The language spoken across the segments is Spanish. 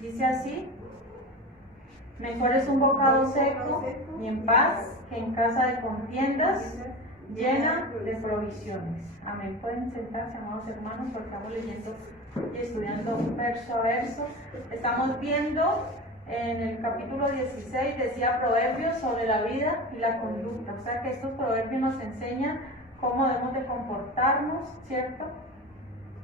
Dice así: mejor es un bocado seco y en paz que en casa de contiendas llena de provisiones. Amén. Pueden sentarse, amados hermanos, porque estamos leyendo y estudiando verso a verso. Estamos viendo en el capítulo 16, decía Proverbios sobre la vida y la conducta. O sea que estos proverbios nos enseñan cómo debemos de comportarnos, ¿cierto?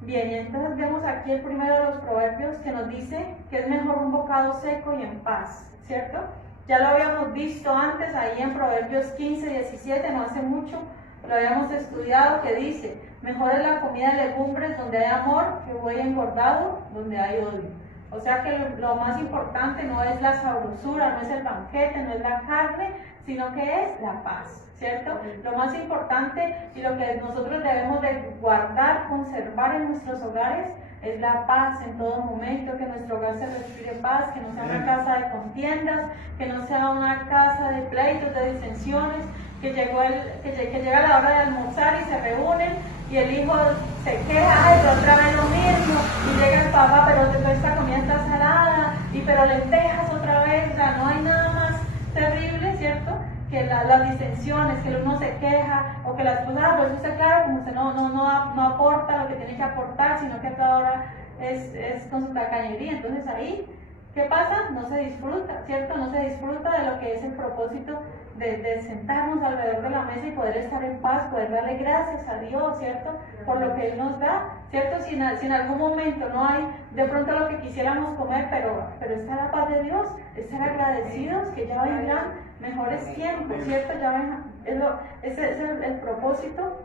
Bien, y entonces vemos aquí el primero de los proverbios que nos dice que es mejor un bocado seco y en paz, ¿cierto? Ya lo habíamos visto antes ahí en Proverbios 15, 17, no hace mucho, lo habíamos estudiado, que dice: mejor es la comida de legumbres donde hay amor que buey engordado donde hay odio. O sea que lo más importante no es la sabrosura, no es el banquete, no es la carne, sino que es la paz, ¿cierto? Lo más importante y lo que nosotros debemos de guardar, conservar en nuestros hogares es la paz en todo momento, que nuestro hogar se respire paz, que no sea una casa de contiendas, que no sea una casa de pleitos, de disensiones, que llega la hora de almorzar y se reúnen y el hijo se queja: ay, pero otra vez lo mismo, y llega el papá: pero esta comida está salada, y pero lentejas otra vez. O sea, no hay nada más terrible, ¿cierto?, que las disensiones, que uno se queja, o que la esposa, pues usted, claro, como usted no aporta lo que tiene que aportar, sino que a toda hora es con su tacañería. Entonces ahí, ¿qué pasa? No se disfruta, ¿cierto? No se disfruta de lo que es el propósito de sentarnos alrededor de la mesa y poder estar en paz, poder darle gracias a Dios, ¿cierto?, por lo que Él nos da, ¿cierto? Si en algún momento no hay de pronto lo que quisiéramos comer, pero está la paz de Dios, estar agradecidos que ya vendrán mejores tiempos, ¿cierto? Ese es el propósito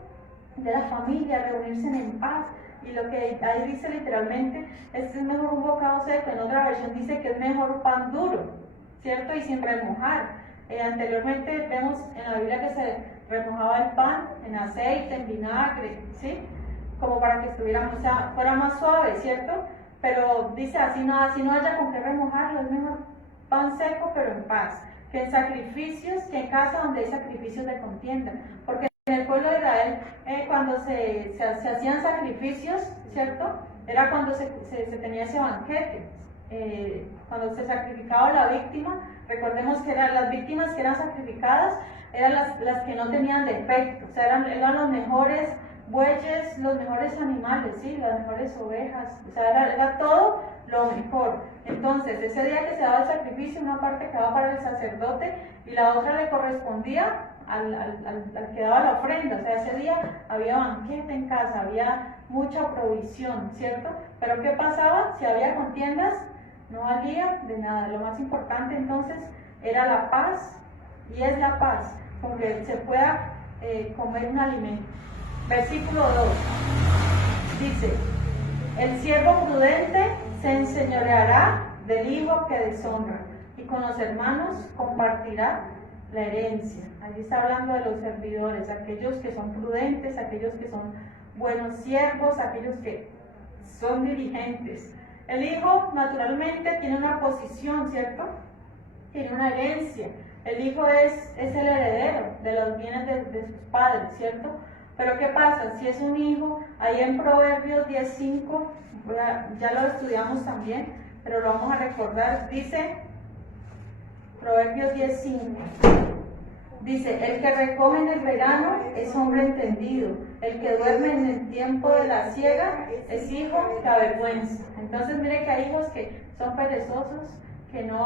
de la familia, reunirse en paz. Y lo que ahí dice literalmente es mejor un bocado seco. En otra versión dice que es mejor pan duro, ¿cierto? Y sin remojar. Anteriormente vemos en la Biblia que se remojaba el pan en aceite, en vinagre, ¿sí?, como para que estuviera, o sea, fuera más suave, ¿cierto? Pero dice así no haya con qué remojarlo, es mejor pan seco pero en paz, que en sacrificios, que en casa donde hay sacrificios de contienda. Porque en el pueblo de Israel, cuando se hacían sacrificios, ¿cierto?, era cuando se tenía ese banquete. Cuando se sacrificaba la víctima, recordemos que eran las víctimas que eran sacrificadas, eran las que no tenían defecto, o sea, eran los mejores bueyes, los mejores animales, ¿sí?, las mejores ovejas, o sea, era todo lo mejor. Entonces, ese día que se daba el sacrificio, una parte quedaba para el sacerdote y la otra le correspondía al que daba la ofrenda. O sea, ese día había banquete en casa, había mucha provisión, ¿cierto? Pero ¿qué pasaba? Si había contiendas, no valía de nada. Lo más importante entonces era la paz, y es la paz, con que se pueda comer un alimento. Versículo 2 dice: el siervo prudente se enseñoreará del hijo que deshonra, y con los hermanos compartirá la herencia. Allí está hablando de los servidores, aquellos que son prudentes, aquellos que son buenos siervos, aquellos que son diligentes. El hijo naturalmente tiene una posición, ¿cierto?, tiene una herencia. El hijo es el heredero de los bienes de sus padres, ¿cierto? Pero ¿qué pasa? Si es un hijo, ahí en Proverbios 10:5, ya lo estudiamos también, pero lo vamos a recordar, dice Proverbios 10:5, dice: el que recoge en el verano es hombre entendido, el que duerme en el tiempo de la siega es hijo que avergüenza. Entonces mire que hay hijos que son perezosos, que no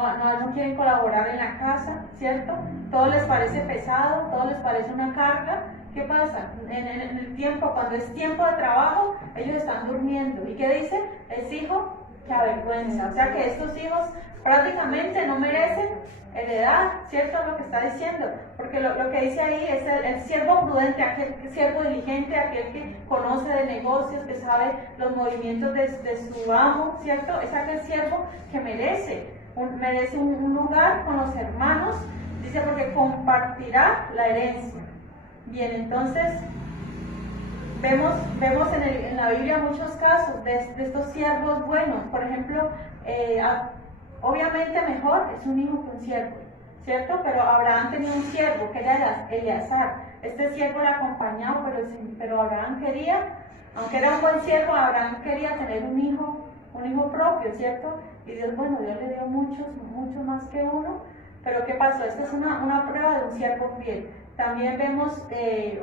quieren colaborar en la casa, ¿cierto? Todo les parece pesado, todo les parece una carga. ¿Qué pasa? En el tiempo, cuando es tiempo de trabajo, ellos están durmiendo. ¿Y qué dice? Es hijo que avergüenza. O sea que estos hijos prácticamente no merecen heredad, ¿cierto? Es lo que está diciendo. Porque lo que dice ahí es el siervo prudente, aquel siervo diligente, aquel que conoce de negocios, que sabe los movimientos de su amo, ¿cierto? Es aquel siervo que merece un lugar con los hermanos, dice, porque compartirá la herencia. Bien, entonces vemos en la Biblia muchos casos de estos siervos buenos. Por ejemplo, obviamente mejor es un hijo que un siervo, ¿cierto? Pero Abraham tenía un siervo que era Eleazar. Este siervo le acompañaba, pero Abraham quería, aunque era un buen siervo, Abraham quería tener un hijo propio, ¿cierto? Y Dios, bueno, Dios le dio muchos más que uno, pero ¿qué pasó? Esta es una prueba de un siervo fiel. También vemos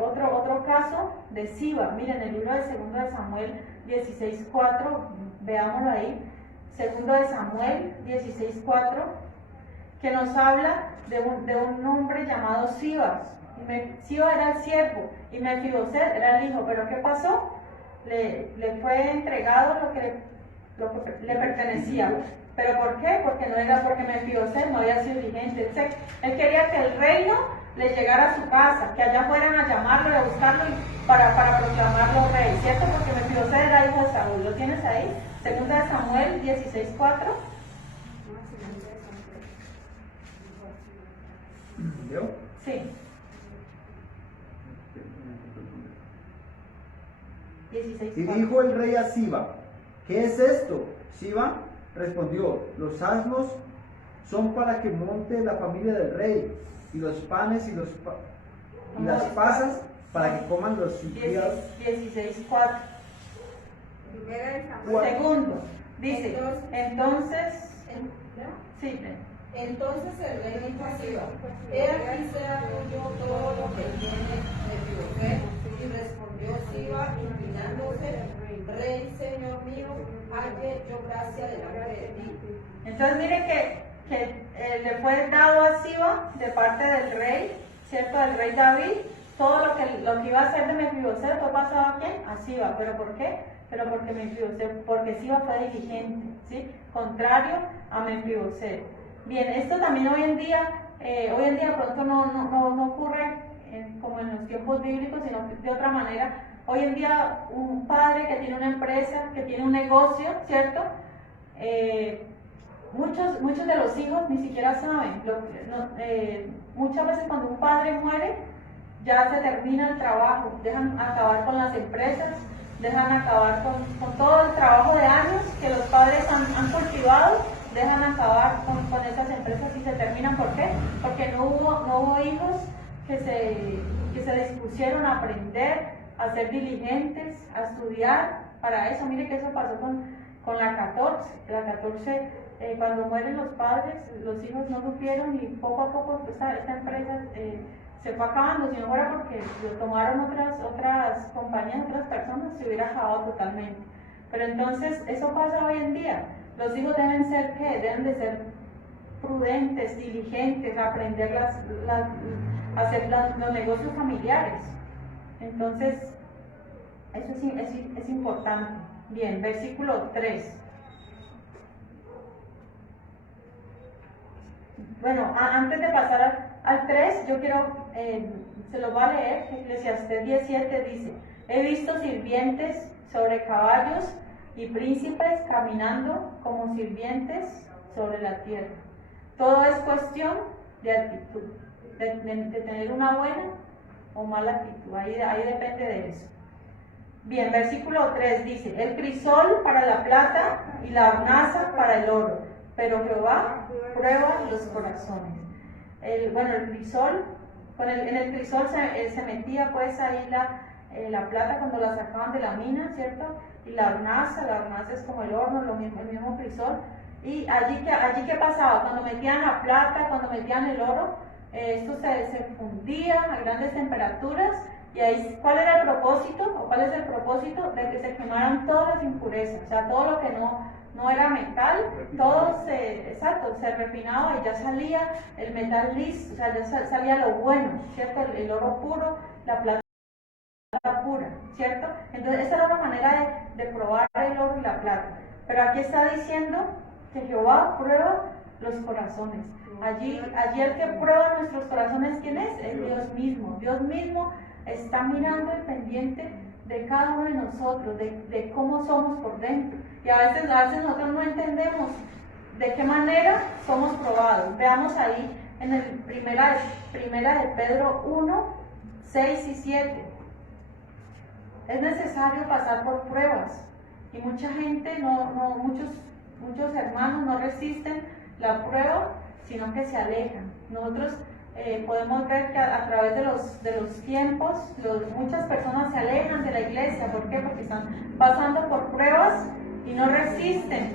otro caso de Siba. Miren, el libro de 2 de Samuel 16:4, veámoslo ahí. 2 de Samuel 16:4, que nos habla de un hombre llamado Siba. Siba era el siervo y Mefiboset era el hijo, pero ¿qué pasó? Le fue entregado lo que le pertenecía. ¿Pero por qué? Porque Mefiboset no había sido diligente. Él quería que el reino le llegara a su casa, que allá fueran a llamarlo y a buscarlo para proclamarlo rey, ¿cierto? Porque Mefiboset era hijo de Saúl. ¿Lo tienes ahí? 2 de Samuel 16:4. ¿Yo? Sí. 16:4. Y dijo el rey a Siba: ¿qué es esto? Siba respondió: los asnos son para que monte la familia del rey, y los panes y las pasas para que coman los impíos. 16:4. Segundo, dice, entonces el rey dijo a Siba: he aquí sea tuyo todo lo que tiene Mefiboset. Y respondió Siba, inclinándose: rey, señor mío, halle yo gracia delante de ti. Entonces mire que le fue dado a Siba de parte del rey, ¿cierto? Del rey David, todo lo que iba a hacer de Mefiboset fue pasado a ¿quién? A Siba. ¿Pero por qué? Pero porque Siba fue diligente, ¿sí? Contrario a Mefiboset. Bien, esto también hoy en día pronto no ocurre como en los tiempos bíblicos, sino de otra manera. Hoy en día un padre que tiene una empresa, que tiene un negocio, ¿cierto? Muchos de los hijos ni siquiera saben. Muchas veces cuando un padre muere, ya se termina el trabajo, dejan acabar con las empresas, dejan acabar con todo el trabajo de años que los padres han cultivado, dejan acabar con esas empresas y se terminan. ¿Por qué? Porque no hubo hijos que se dispusieron a aprender, a ser diligentes, a estudiar para eso. Mire que eso pasó con la 14. La 14, cuando mueren los padres, los hijos no supieron y poco a poco esta empresa se fue acabando. Si no fuera porque lo tomaron otras compañías, otras personas, se hubiera acabado totalmente. Pero entonces eso pasa hoy en día. Los hijos deben ser ¿qué? Deben de ser prudentes, diligentes, aprender hacer los negocios familiares. Entonces eso es importante. Bien, versículo 3. Bueno, antes de pasar al 3, yo quiero, se lo voy a leer. Eclesiastés 17 dice: he visto sirvientes sobre caballos y príncipes caminando como sirvientes sobre la tierra. Todo es cuestión de actitud, de tener una buena o mala actitud. Ahí depende de eso. Bien, versículo 3 dice: el crisol para la plata y la hornaza para el oro, pero Jehová prueba los corazones. El crisol, en el crisol se metía pues ahí la plata cuando la sacaban de la mina, ¿cierto? Y la hornaza es como el horno, el mismo crisol. Y allí ¿qué pasaba? Cuando metían la plata, cuando metían el oro, esto se fundía a grandes temperaturas. Y ahí, ¿cuál era el propósito? ¿O cuál es el propósito? De que se quemaran todas las impurezas, o sea, todo lo que no era metal, todo se refinaba y ya salía el metal liso, o sea, ya salía lo bueno, ¿cierto? El oro puro, la plata pura, ¿cierto? Entonces, esa era una manera de probar el oro y la plata. Pero aquí está diciendo que Jehová prueba los corazones. Allí el que prueba nuestros corazones, ¿quién es? Es Dios mismo. Dios mismo está mirando y pendiente de cada uno de nosotros, de cómo somos por dentro. Y a veces nosotros no entendemos de qué manera somos probados. Veamos ahí en el primera de Pedro 1, 6 y 7. Es necesario pasar por pruebas. Y mucha gente, muchos hermanos no resisten la prueba, sino que se alejan. Nosotros podemos ver que a través de los tiempos, muchas personas se alejan de la iglesia. ¿Por qué? Porque están pasando por pruebas y no resisten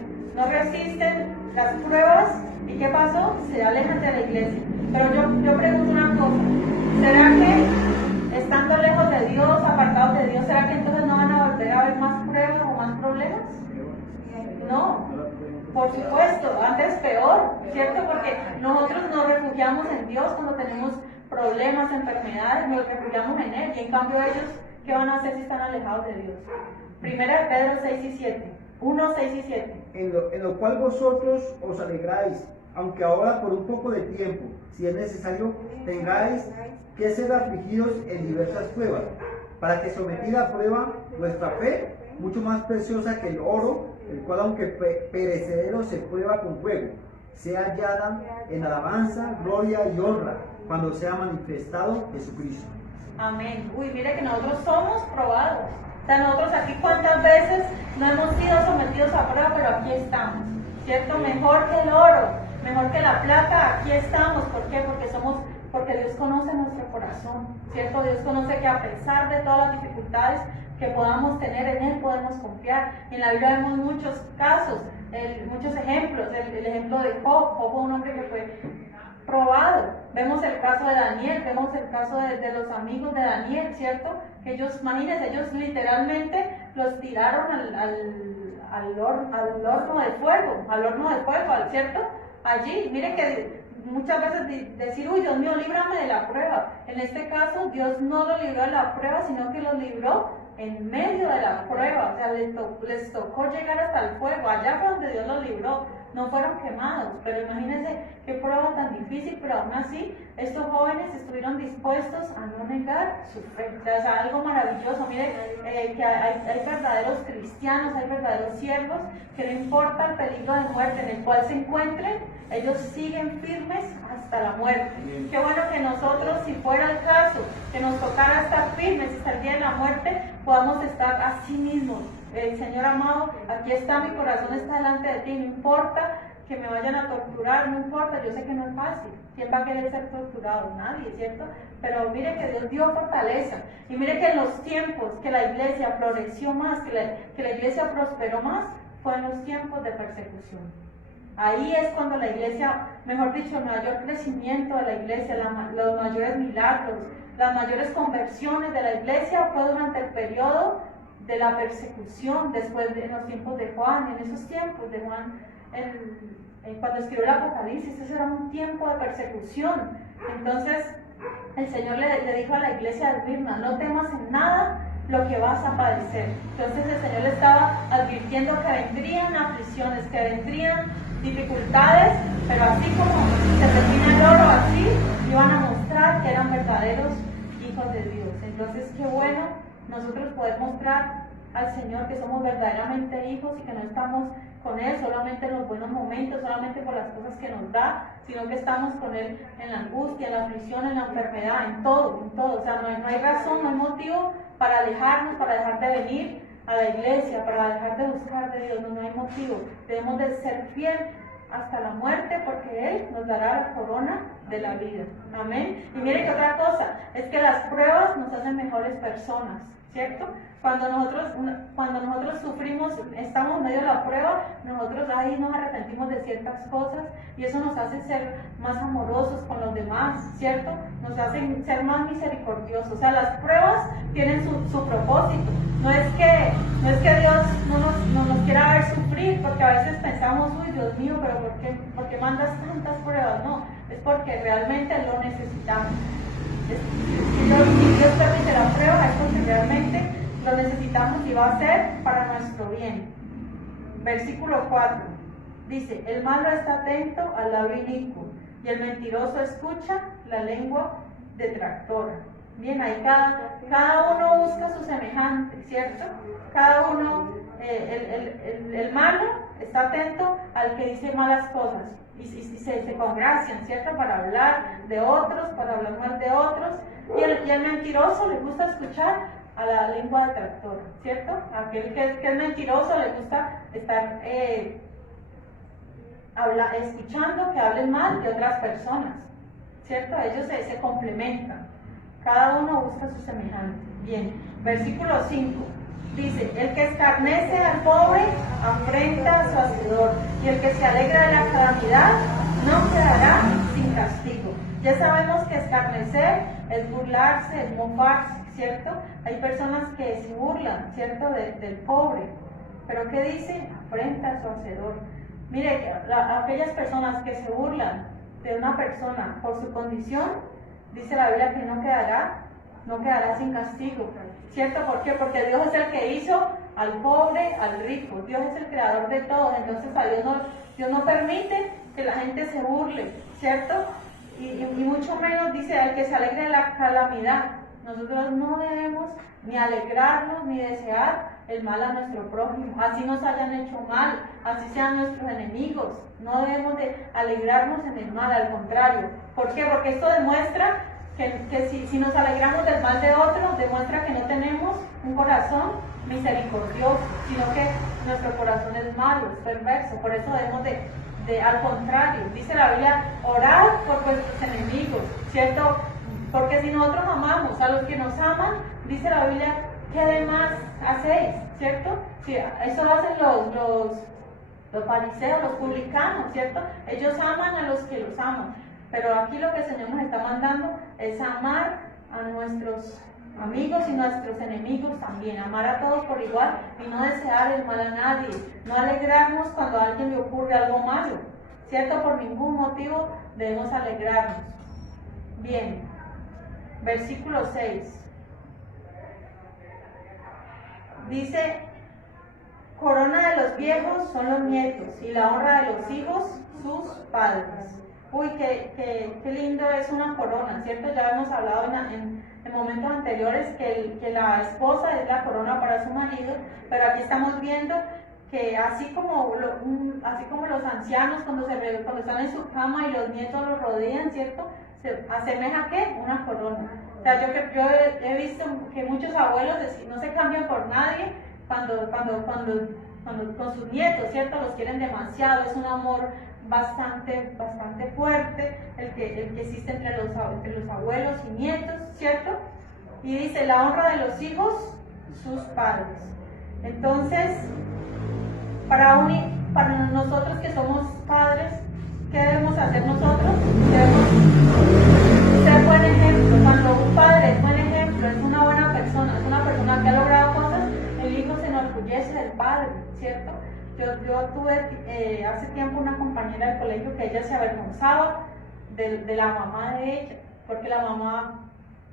las pruebas, ¿y qué pasó? Se alejan de la iglesia. Pero yo pregunto una cosa, ¿será que estando lejos de Dios, apartados de Dios, será que entonces no van a volver a haber más pruebas o más problemas? No, por supuesto, antes peor, ¿cierto? Porque nosotros nos refugiamos en Dios cuando tenemos problemas, enfermedades, nos refugiamos en Él, y en cambio ellos, ¿qué van a hacer si están alejados de Dios? Primera de Pedro 6 y 7, 1, 6 y 7. En lo cual vosotros os alegráis, aunque ahora por un poco de tiempo, si es necesario, tengáis que ser afligidos en diversas pruebas, para que sometida a prueba vuestra fe, mucho más preciosa que el oro, el cual aunque perecedero se prueba con fuego, sea hallada en alabanza, gloria y honra, cuando sea manifestado Jesucristo. Amén. Uy, mire que nosotros somos probados. O sea, nosotros aquí cuántas veces no hemos sido sometidos a prueba, pero aquí estamos, ¿cierto? Mejor que el oro, mejor que la plata, aquí estamos. ¿Por qué? Porque Dios conoce nuestro corazón, ¿cierto? Dios conoce que a pesar de todas las dificultades que podamos tener, en Él podemos confiar. En la Biblia vemos muchos casos, muchos ejemplos. El ejemplo de Job. Job fue un hombre que fue probado. Vemos el caso de Daniel, vemos el caso de los amigos de Daniel, ¿cierto? Que ellos, imagínense, ellos literalmente los tiraron al horno de fuego, ¿cierto? Allí, mire que muchas veces decir, uy, Dios mío, líbrame de la prueba. En este caso, Dios no lo libró de la prueba, sino que lo libró en medio de la prueba. O sea, les tocó llegar hasta el fuego. Allá fue donde Dios los libró. No fueron quemados, pero imagínense qué prueba tan difícil, pero aún así estos jóvenes estuvieron dispuestos a no negar su fe. O sea, algo maravilloso. Miren, que hay verdaderos cristianos, hay verdaderos siervos, que no importa el peligro de muerte en el cual se encuentren, ellos siguen firmes hasta la muerte. Qué bueno que nosotros, si fuera el caso, que nos tocara estar firmes hasta el día de la muerte, podamos estar así mismos. Señor amado, aquí está, mi corazón está delante de ti, no importa que me vayan a torturar, no importa, yo sé que no es fácil. ¿Quién va a querer ser torturado? Nadie, ¿cierto? Pero mire que Dios dio fortaleza. Y mire que en los tiempos que la iglesia floreció más, que la iglesia prosperó más, fue en los tiempos de persecución. Ahí es cuando la iglesia, mejor dicho, el mayor crecimiento de la iglesia, los mayores milagros, las mayores conversiones de la iglesia fue durante el periodo de la persecución, después de los tiempos de Juan. En esos tiempos de Juan, cuando escribió el Apocalipsis, ese era un tiempo de persecución. Entonces el Señor le dijo a la iglesia de Esmirna, no temas en nada lo que vas a padecer. Entonces el Señor le estaba advirtiendo que vendrían aflicciones, que vendrían dificultades, pero así como se termina el oro, así iban a mostrar que eran verdaderos hijos de Dios. Entonces qué bueno nosotros poder mostrar al Señor que somos verdaderamente hijos y que no estamos con Él solamente en los buenos momentos, solamente por las cosas que nos da, sino que estamos con Él en la angustia, en la aflicción, en la enfermedad, en todo. O sea, no hay razón, no hay motivo para alejarnos, para dejar de venir a la iglesia, para dejar de buscar de Dios, no hay motivo. Debemos de ser fiel hasta la muerte, porque Él nos dará la corona de la vida. Amén. Y mire que otra cosa, es que las pruebas nos hacen mejores personas, ¿cierto? Cuando nosotros sufrimos, estamos en medio de la prueba, nosotros ahí nos arrepentimos de ciertas cosas y eso nos hace ser más amorosos con los demás, ¿cierto? Nos hacen ser más misericordiosos. O sea, las pruebas tienen su propósito. No es que Dios no nos quiera ver sufrir, porque a veces pensamos, uy, Dios mío, pero ¿por qué mandas tantas pruebas? No, es porque realmente lo necesitamos. Si Dios permite la prueba, es porque realmente lo necesitamos y va a ser para nuestro bien. Versículo 4 dice, el malo está atento al labio inicuo y el mentiroso escucha la lengua detractora. Bien, ahí cada uno busca su semejante, ¿cierto? Cada uno, el malo está atento al que dice malas cosas y se congracian, ¿cierto? Para hablar de otros, para hablar mal de otros. Y el mentiroso le gusta escuchar a la lengua detractora, ¿cierto? Aquel que es mentiroso le gusta estar escuchando que hablen mal de otras personas, ¿cierto? Ellos se complementan. Cada uno busca su semejante. Bien, versículo 5. Dice, el que escarnece al pobre afrenta a su hacedor, y el que se alegra de la calamidad no quedará sin castigo. Ya sabemos que escarnecer es burlarse, es mofarse, ¿cierto? Hay personas que se burlan, ¿cierto? Del pobre. Pero ¿qué dice? Afrenta a su hacedor. Mire, aquellas personas que se burlan de una persona por su condición, dice la Biblia que no quedará sin castigo, ¿cierto? ¿Por qué? Porque Dios es el que hizo al pobre, al rico. Dios es el creador de todo. Entonces a Dios no permite que la gente se burle, ¿cierto? Y mucho menos dice el que se alegre de la calamidad. Nosotros no debemos ni alegrarnos ni desear el mal a nuestro prójimo, así nos hayan hecho mal, así sean nuestros enemigos. No debemos de alegrarnos en el mal, al contrario. ¿Por qué? Porque esto demuestra que si nos alegramos del mal de otro, demuestra que no tenemos un corazón misericordioso, sino que nuestro corazón es malo, es perverso. Por eso debemos al contrario, dice la Biblia, orar por vuestros enemigos, ¿cierto? Porque si nosotros amamos a los que nos aman, dice la Biblia, ¿qué demás hacéis? ¿Cierto? Sí, eso hacen los fariseos, los publicanos, ¿cierto? Ellos aman a los que los aman. Pero aquí lo que el Señor nos está mandando es amar a nuestros amigos y nuestros enemigos también, amar a todos por igual y no desear el mal a nadie, no alegrarnos cuando a alguien le ocurre algo malo, ¿cierto? Por ningún motivo debemos alegrarnos. Bien, versículo 6. Dice, corona de los viejos son los nietos y la honra de los hijos sus padres. Uy, qué lindo es una corona, ¿cierto? Ya hemos hablado en momentos anteriores que la esposa es la corona para su marido, pero aquí estamos viendo que así como los ancianos cuando están en su cama y los nietos los rodean, ¿cierto? Se asemeja a ¿qué? Una corona. O sea, yo he visto que muchos abuelos no se cambian por nadie cuando con sus nietos, ¿cierto? Los quieren demasiado, es un amor bastante fuerte el que existe entre los abuelos y nietos, ¿cierto? Y dice, la honra de los hijos, sus padres. Entonces, para nosotros que somos padres, ¿qué debemos hacer nosotros? Debemos ser buen ejemplo. Cuando un padre es buen ejemplo, es una buena persona, es una persona que ha logrado cosas, el hijo se enorgullece del padre, ¿cierto? Yo tuve hace tiempo una compañera del colegio que ella se avergonzaba de la mamá de ella, porque la mamá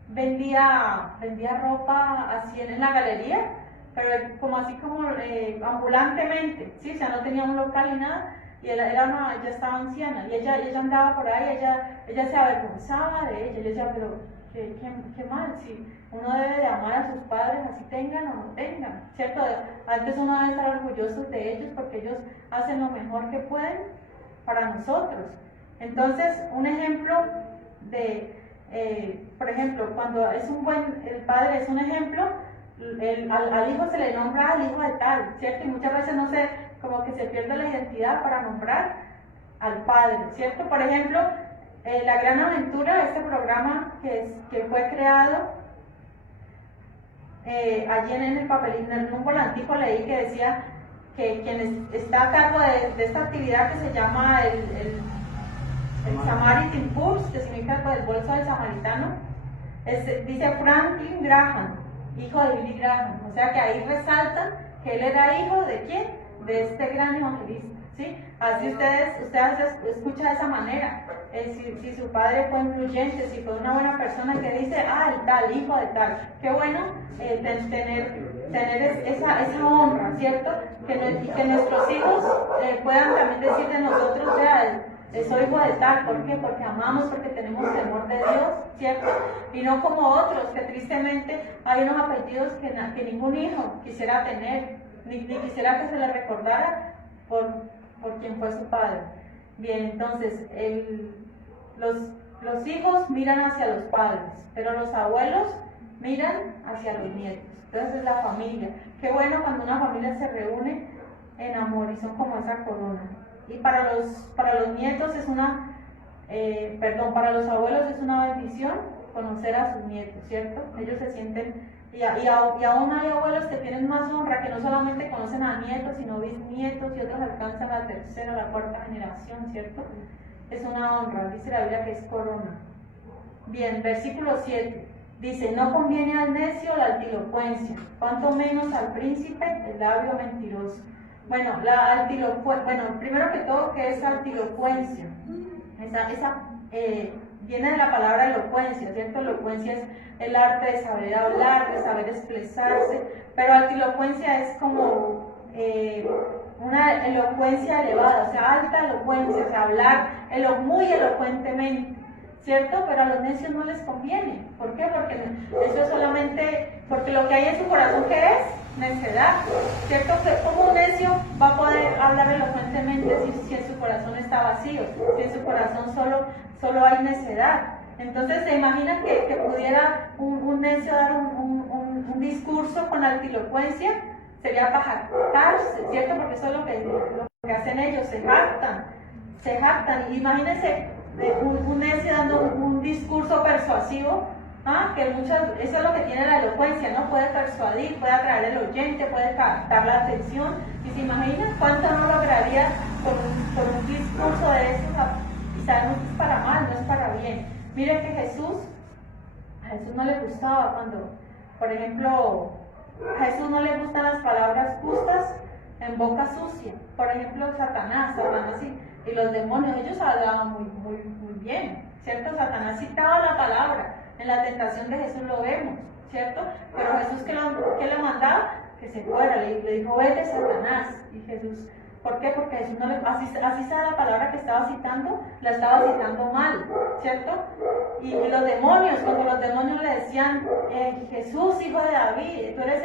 vendía ropa así en la galería, pero así como ambulantemente, ¿sí? O sea, no tenía un local ni nada, y ella estaba anciana, y ella andaba por ahí, ella se avergonzaba de ella, y ella decía, pero qué mal, si uno debe de amar a sus padres, así tengan o no tengan, ¿cierto? Antes uno debe estar orgulloso de ellos porque ellos hacen lo mejor que pueden para nosotros. Entonces, un ejemplo por ejemplo, cuando el padre es un ejemplo, al hijo se le nombra al hijo de tal, ¿cierto? Y muchas veces como que se pierde la identidad para nombrar al padre, ¿cierto? Por ejemplo, La Gran Aventura, este programa que fue creado, allí en el papelito, en un volantico leí que decía que quien está a cargo de esta actividad que se llama el Samaritan Purse, que significa el bolso del samaritano, dice Franklin Graham, hijo de Billy Graham. O sea que ahí resalta que él era hijo de ¿quién? De este gran evangelista, ¿sí? Así usted escucha de esa manera. Si su padre fue influyente, si fue una buena persona que dice, el tal, hijo de tal. Qué bueno tener esa honra, ¿cierto? Y que nuestros hijos puedan también decir de nosotros, soy hijo de tal. ¿Por qué? Porque amamos, porque tenemos temor de Dios, ¿cierto? Y no como otros, que tristemente hay unos apellidos que ningún hijo quisiera tener, ni quisiera que se le recordara por quien fue su padre. Bien, entonces, los hijos miran hacia los padres, pero los abuelos miran hacia los nietos. Entonces es la familia. Qué bueno cuando una familia se reúne en amor y son como esa corona. Y para los nietos para los abuelos es una bendición conocer a sus nietos, ¿cierto? Ellos se sienten Y aún hay abuelos que tienen más honra, que no solamente conocen a nietos, sino bisnietos, y otros alcanzan la tercera, la cuarta generación, ¿cierto? Es una honra, dice la Biblia que es corona. Bien, versículo 7. Dice, no conviene al necio la altilocuencia, cuanto menos al príncipe el labio mentiroso. Bueno, primero que todo, ¿qué es altilocuencia? Viene de la palabra elocuencia, ¿cierto? Elocuencia es el arte de saber hablar, de saber expresarse, pero altilocuencia es como una elocuencia elevada, o sea, alta elocuencia, o sea, hablar muy elocuentemente, ¿cierto? Pero a los necios no les conviene. ¿Por qué? Porque eso es solamente, porque lo que hay en su corazón, ¿qué es? Necedad, ¿cierto? ¿Cómo un necio va a poder hablar elocuentemente si en su corazón está vacío? Si en su corazón solo hay necedad. Entonces, ¿se imaginan que pudiera un necio dar un discurso con altilocuencia? Sería para jactarse, ¿cierto? Porque eso es lo que hacen ellos, se jactan. Imagínense un necio dando un discurso persuasivo, eso es lo que tiene la elocuencia, ¿no? Puede persuadir, puede atraer el oyente, puede captar la atención. Y se imaginan cuánto no lograría con un discurso de esos, y sabemos que es para mal, no es para bien. Miren que a Jesús no le gustaba cuando, por ejemplo, a Jesús no le gustan las palabras justas en boca sucia. Por ejemplo, Satanás y los demonios, ellos hablaban muy bien, ¿cierto? Satanás citaba la palabra. En la tentación de Jesús lo vemos, ¿cierto? Pero Jesús, ¿qué le mandaba? Que se fuera, le dijo, vete Satanás. Y Jesús, ¿por qué? Porque Jesús así sea la palabra que estaba citando, la estaba citando mal, ¿cierto? Y los demonios, cuando los demonios le decían, Jesús, hijo de David, tú eres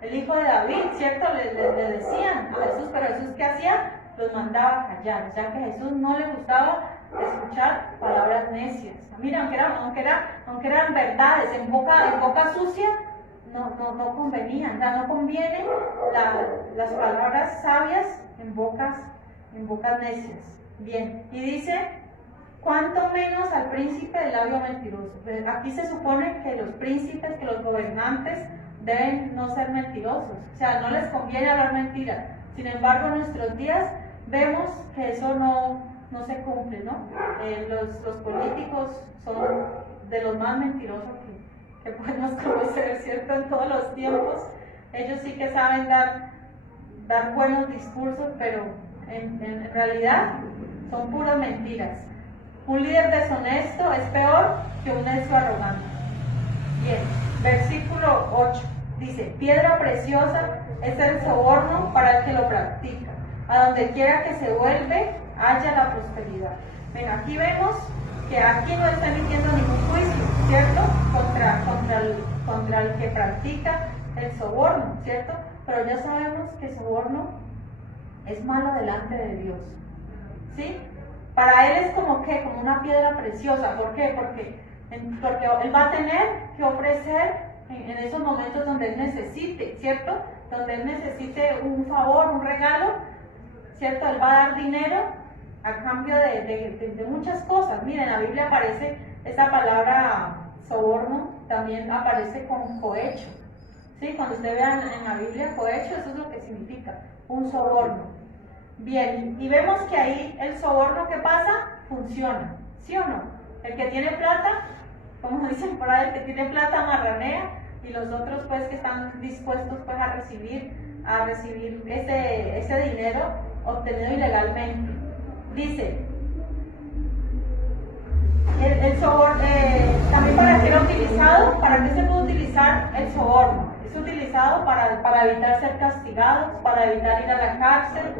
el hijo de David, ¿cierto? Le decían a Jesús, pero Jesús, ¿qué hacía? Los mandaba a callar. O sea que a Jesús no le gustaba escuchar palabras necias. Mira, aunque eran verdades en boca sucia, no convenían. O sea, no convienen las palabras sabias en bocas necias. Bien, y dice, cuanto menos al príncipe del labio mentiroso. Aquí se supone que los príncipes, que los gobernantes deben no ser mentirosos. O sea, no les conviene hablar mentiras. Sin embargo, en nuestros días vemos que eso no se cumple, ¿no? Los políticos son de los más mentirosos que podemos conocer, ¿cierto? En todos los tiempos. Ellos sí que saben dar buenos discursos, pero en realidad son puras mentiras. Un líder deshonesto es peor que un necio arrogante. Bien, versículo 8 dice, piedra preciosa es el soborno para el que lo practica. A donde quiera que se vuelve, haya la prosperidad. Ven, aquí vemos que aquí no está emitiendo ningún juicio, ¿cierto? Contra el que practica el soborno, ¿cierto? Pero ya sabemos que el soborno es malo delante de Dios, ¿sí? Para él es como una piedra preciosa. ¿Por qué? Porque él va a tener que ofrecer en esos momentos donde él necesite, ¿cierto? Donde él necesite un favor, un regalo, ¿cierto? Él va a dar dinero a cambio de muchas cosas. Miren, en la Biblia aparece esa palabra soborno, también aparece con cohecho, ¿sí? Cuando usted vea en la Biblia cohecho, eso es lo que significa, un soborno. Bien, y vemos que ahí el soborno, ¿qué pasa? Funciona, ¿sí o no? El que tiene plata, como dicen por ahí, el que tiene plata marranea, y los otros pues que están dispuestos pues a recibir ese dinero obtenido ilegalmente. Dice, el soborno, también para ser utilizado, ¿para qué se puede utilizar el soborno? Es utilizado para evitar ser castigados, para evitar ir a la cárcel,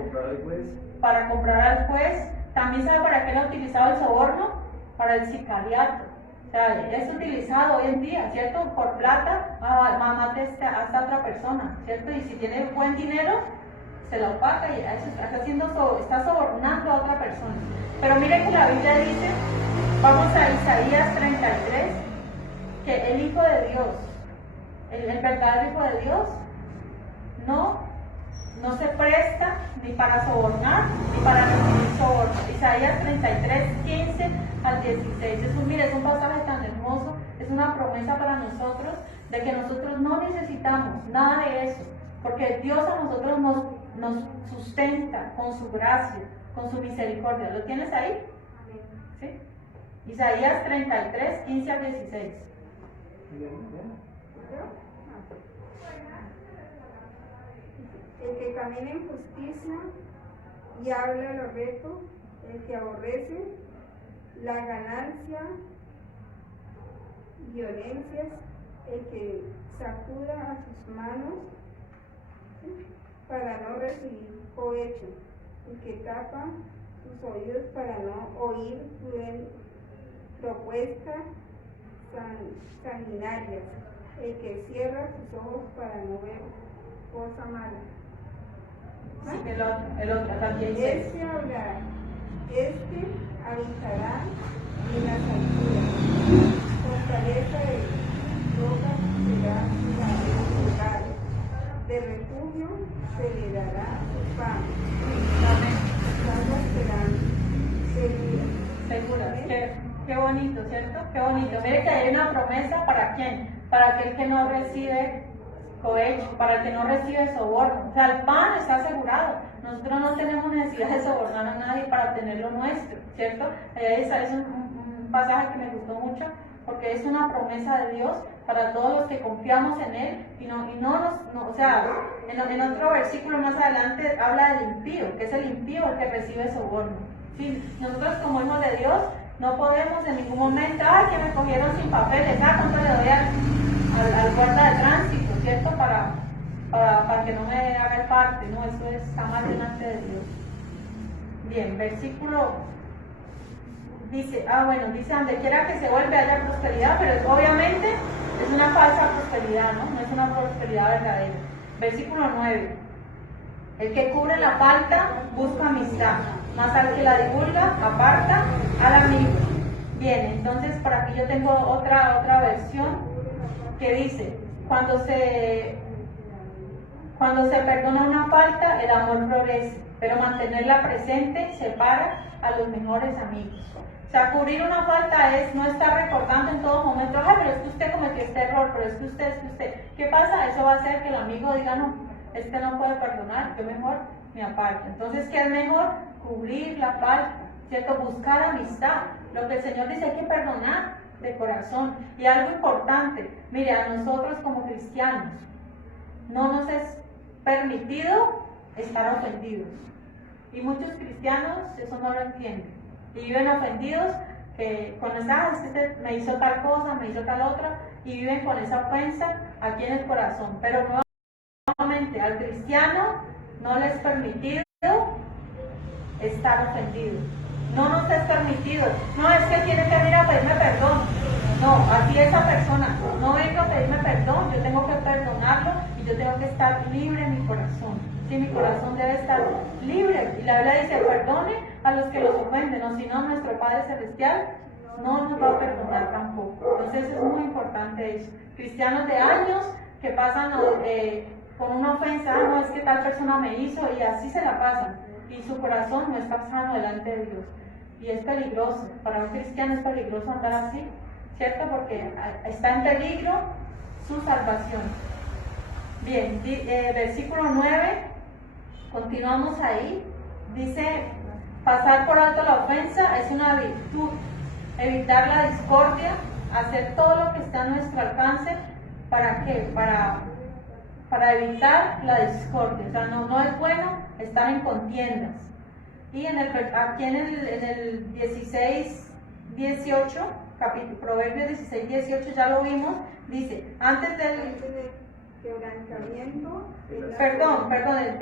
para comprar al juez. También sabe para qué lo ha utilizado el soborno, para el sicariato. O sea, es utilizado hoy en día, ¿cierto? Por plata, mate a esta otra persona, ¿cierto? Y si tiene buen dinero, se lo paga y está sobornando a otra persona. Pero mire que la Biblia dice, vamos a Isaías 33, que el Hijo de Dios, el verdadero Hijo de Dios, no se presta ni para sobornar ni para recibir soborno. Isaías 33, 15 al 16. Es un pasaje tan hermoso, es una promesa para nosotros de que nosotros no necesitamos nada de eso, porque Dios a nosotros nos sustenta con su gracia, con su misericordia. ¿Lo tienes ahí? ¿Sí? Isaías 33, 15 al 16. El que camina en justicia y habla lo recto, el que aborrece la ganancia, violencias, el que sacuda a sus manos para no recibir cohecho, el que tapa sus oídos para no oír propuestas sanguinarias, el que cierra sus ojos para no ver cosa mala. Sí, el otro también dice. Este hablará, este habitará en las alturas, fortaleza de roca será su lugar, de refugio se le dará su pan, sus aguas serán seguras. Qué bonito, ¿cierto? Qué bonito. Mire que hay una promesa para quién, para aquel que no recibe cohecho, para el que no recibe soborno. O sea, el pan está asegurado. Nosotros no tenemos necesidad de sobornar a nadie para obtener lo nuestro, ¿cierto? Es un pasaje que me gustó mucho, porque es una promesa de Dios para todos los que confiamos en Él o sea, en otro versículo más adelante habla del impío, que es el impío el que recibe soborno. ¿Sí? Nosotros como hijos de Dios no podemos en ningún momento, ay, que me cogieron sin papeles, ¿cuánto le doy al guarda de tránsito, ¿cierto? Para que no me haga parte, ¿no? Eso está mal delante de Dios. Bien, versículo dice, dice, donde quiera que se vuelve haya prosperidad, pero obviamente es una falsa prosperidad, ¿no? No es una prosperidad verdadera. Versículo 9. El que cubre la falta busca amistad, mas al que la divulga aparta al amigo. Bien, entonces por aquí yo tengo otra versión que dice, cuando se perdona una falta, el amor florece, pero mantenerla presente separa a los mejores amigos. O sea, cubrir una falta es no estar recordando en todo momento, ay, pero es que usted cometió este error, pero es que usted. ¿Qué pasa? Eso va a hacer que el amigo diga, no, este no puede perdonar, yo mejor me aparto. Entonces, ¿qué es mejor? Cubrir la falta, ¿cierto? Buscar amistad. Lo que el Señor dice, hay que perdonar de corazón. Y algo importante, mire, a nosotros como cristianos, no nos es permitido estar ofendidos. Y muchos cristianos eso no lo entienden. Y viven ofendidos con esa, me hizo tal cosa, me hizo tal otra, y viven con esa ofensa aquí en el corazón. Pero nuevamente, al cristiano no le es permitido estar ofendido. No nos es permitido. No es que tiene que venir a pedirme perdón. No, así esa persona no venga a pedirme perdón, yo tengo que perdonarlo y yo tengo que estar libre en mi corazón. Sí, mi corazón debe estar libre. Y la Biblia dice, perdone a los que los ofenden, o si no, nuestro Padre Celestial no nos va a perdonar tampoco. Entonces es muy importante eso. Cristianos de años que pasan con una ofensa, no es que tal persona me hizo, y así se la pasan. Y su corazón no está sano delante de Dios. Y es peligroso. Para un cristiano es peligroso andar así, ¿cierto? Porque está en peligro su salvación. Bien, versículo 9, continuamos ahí. Dice, pasar por alto la ofensa es una virtud. Evitar la discordia, hacer todo lo que está a nuestro alcance. ¿Para qué? Para evitar la discordia. O sea, no es bueno estar en contiendas. Y aquí en el 16, 18, Proverbios 16, 18, ya lo vimos, dice, antes del quebrantamiento. Perdón, el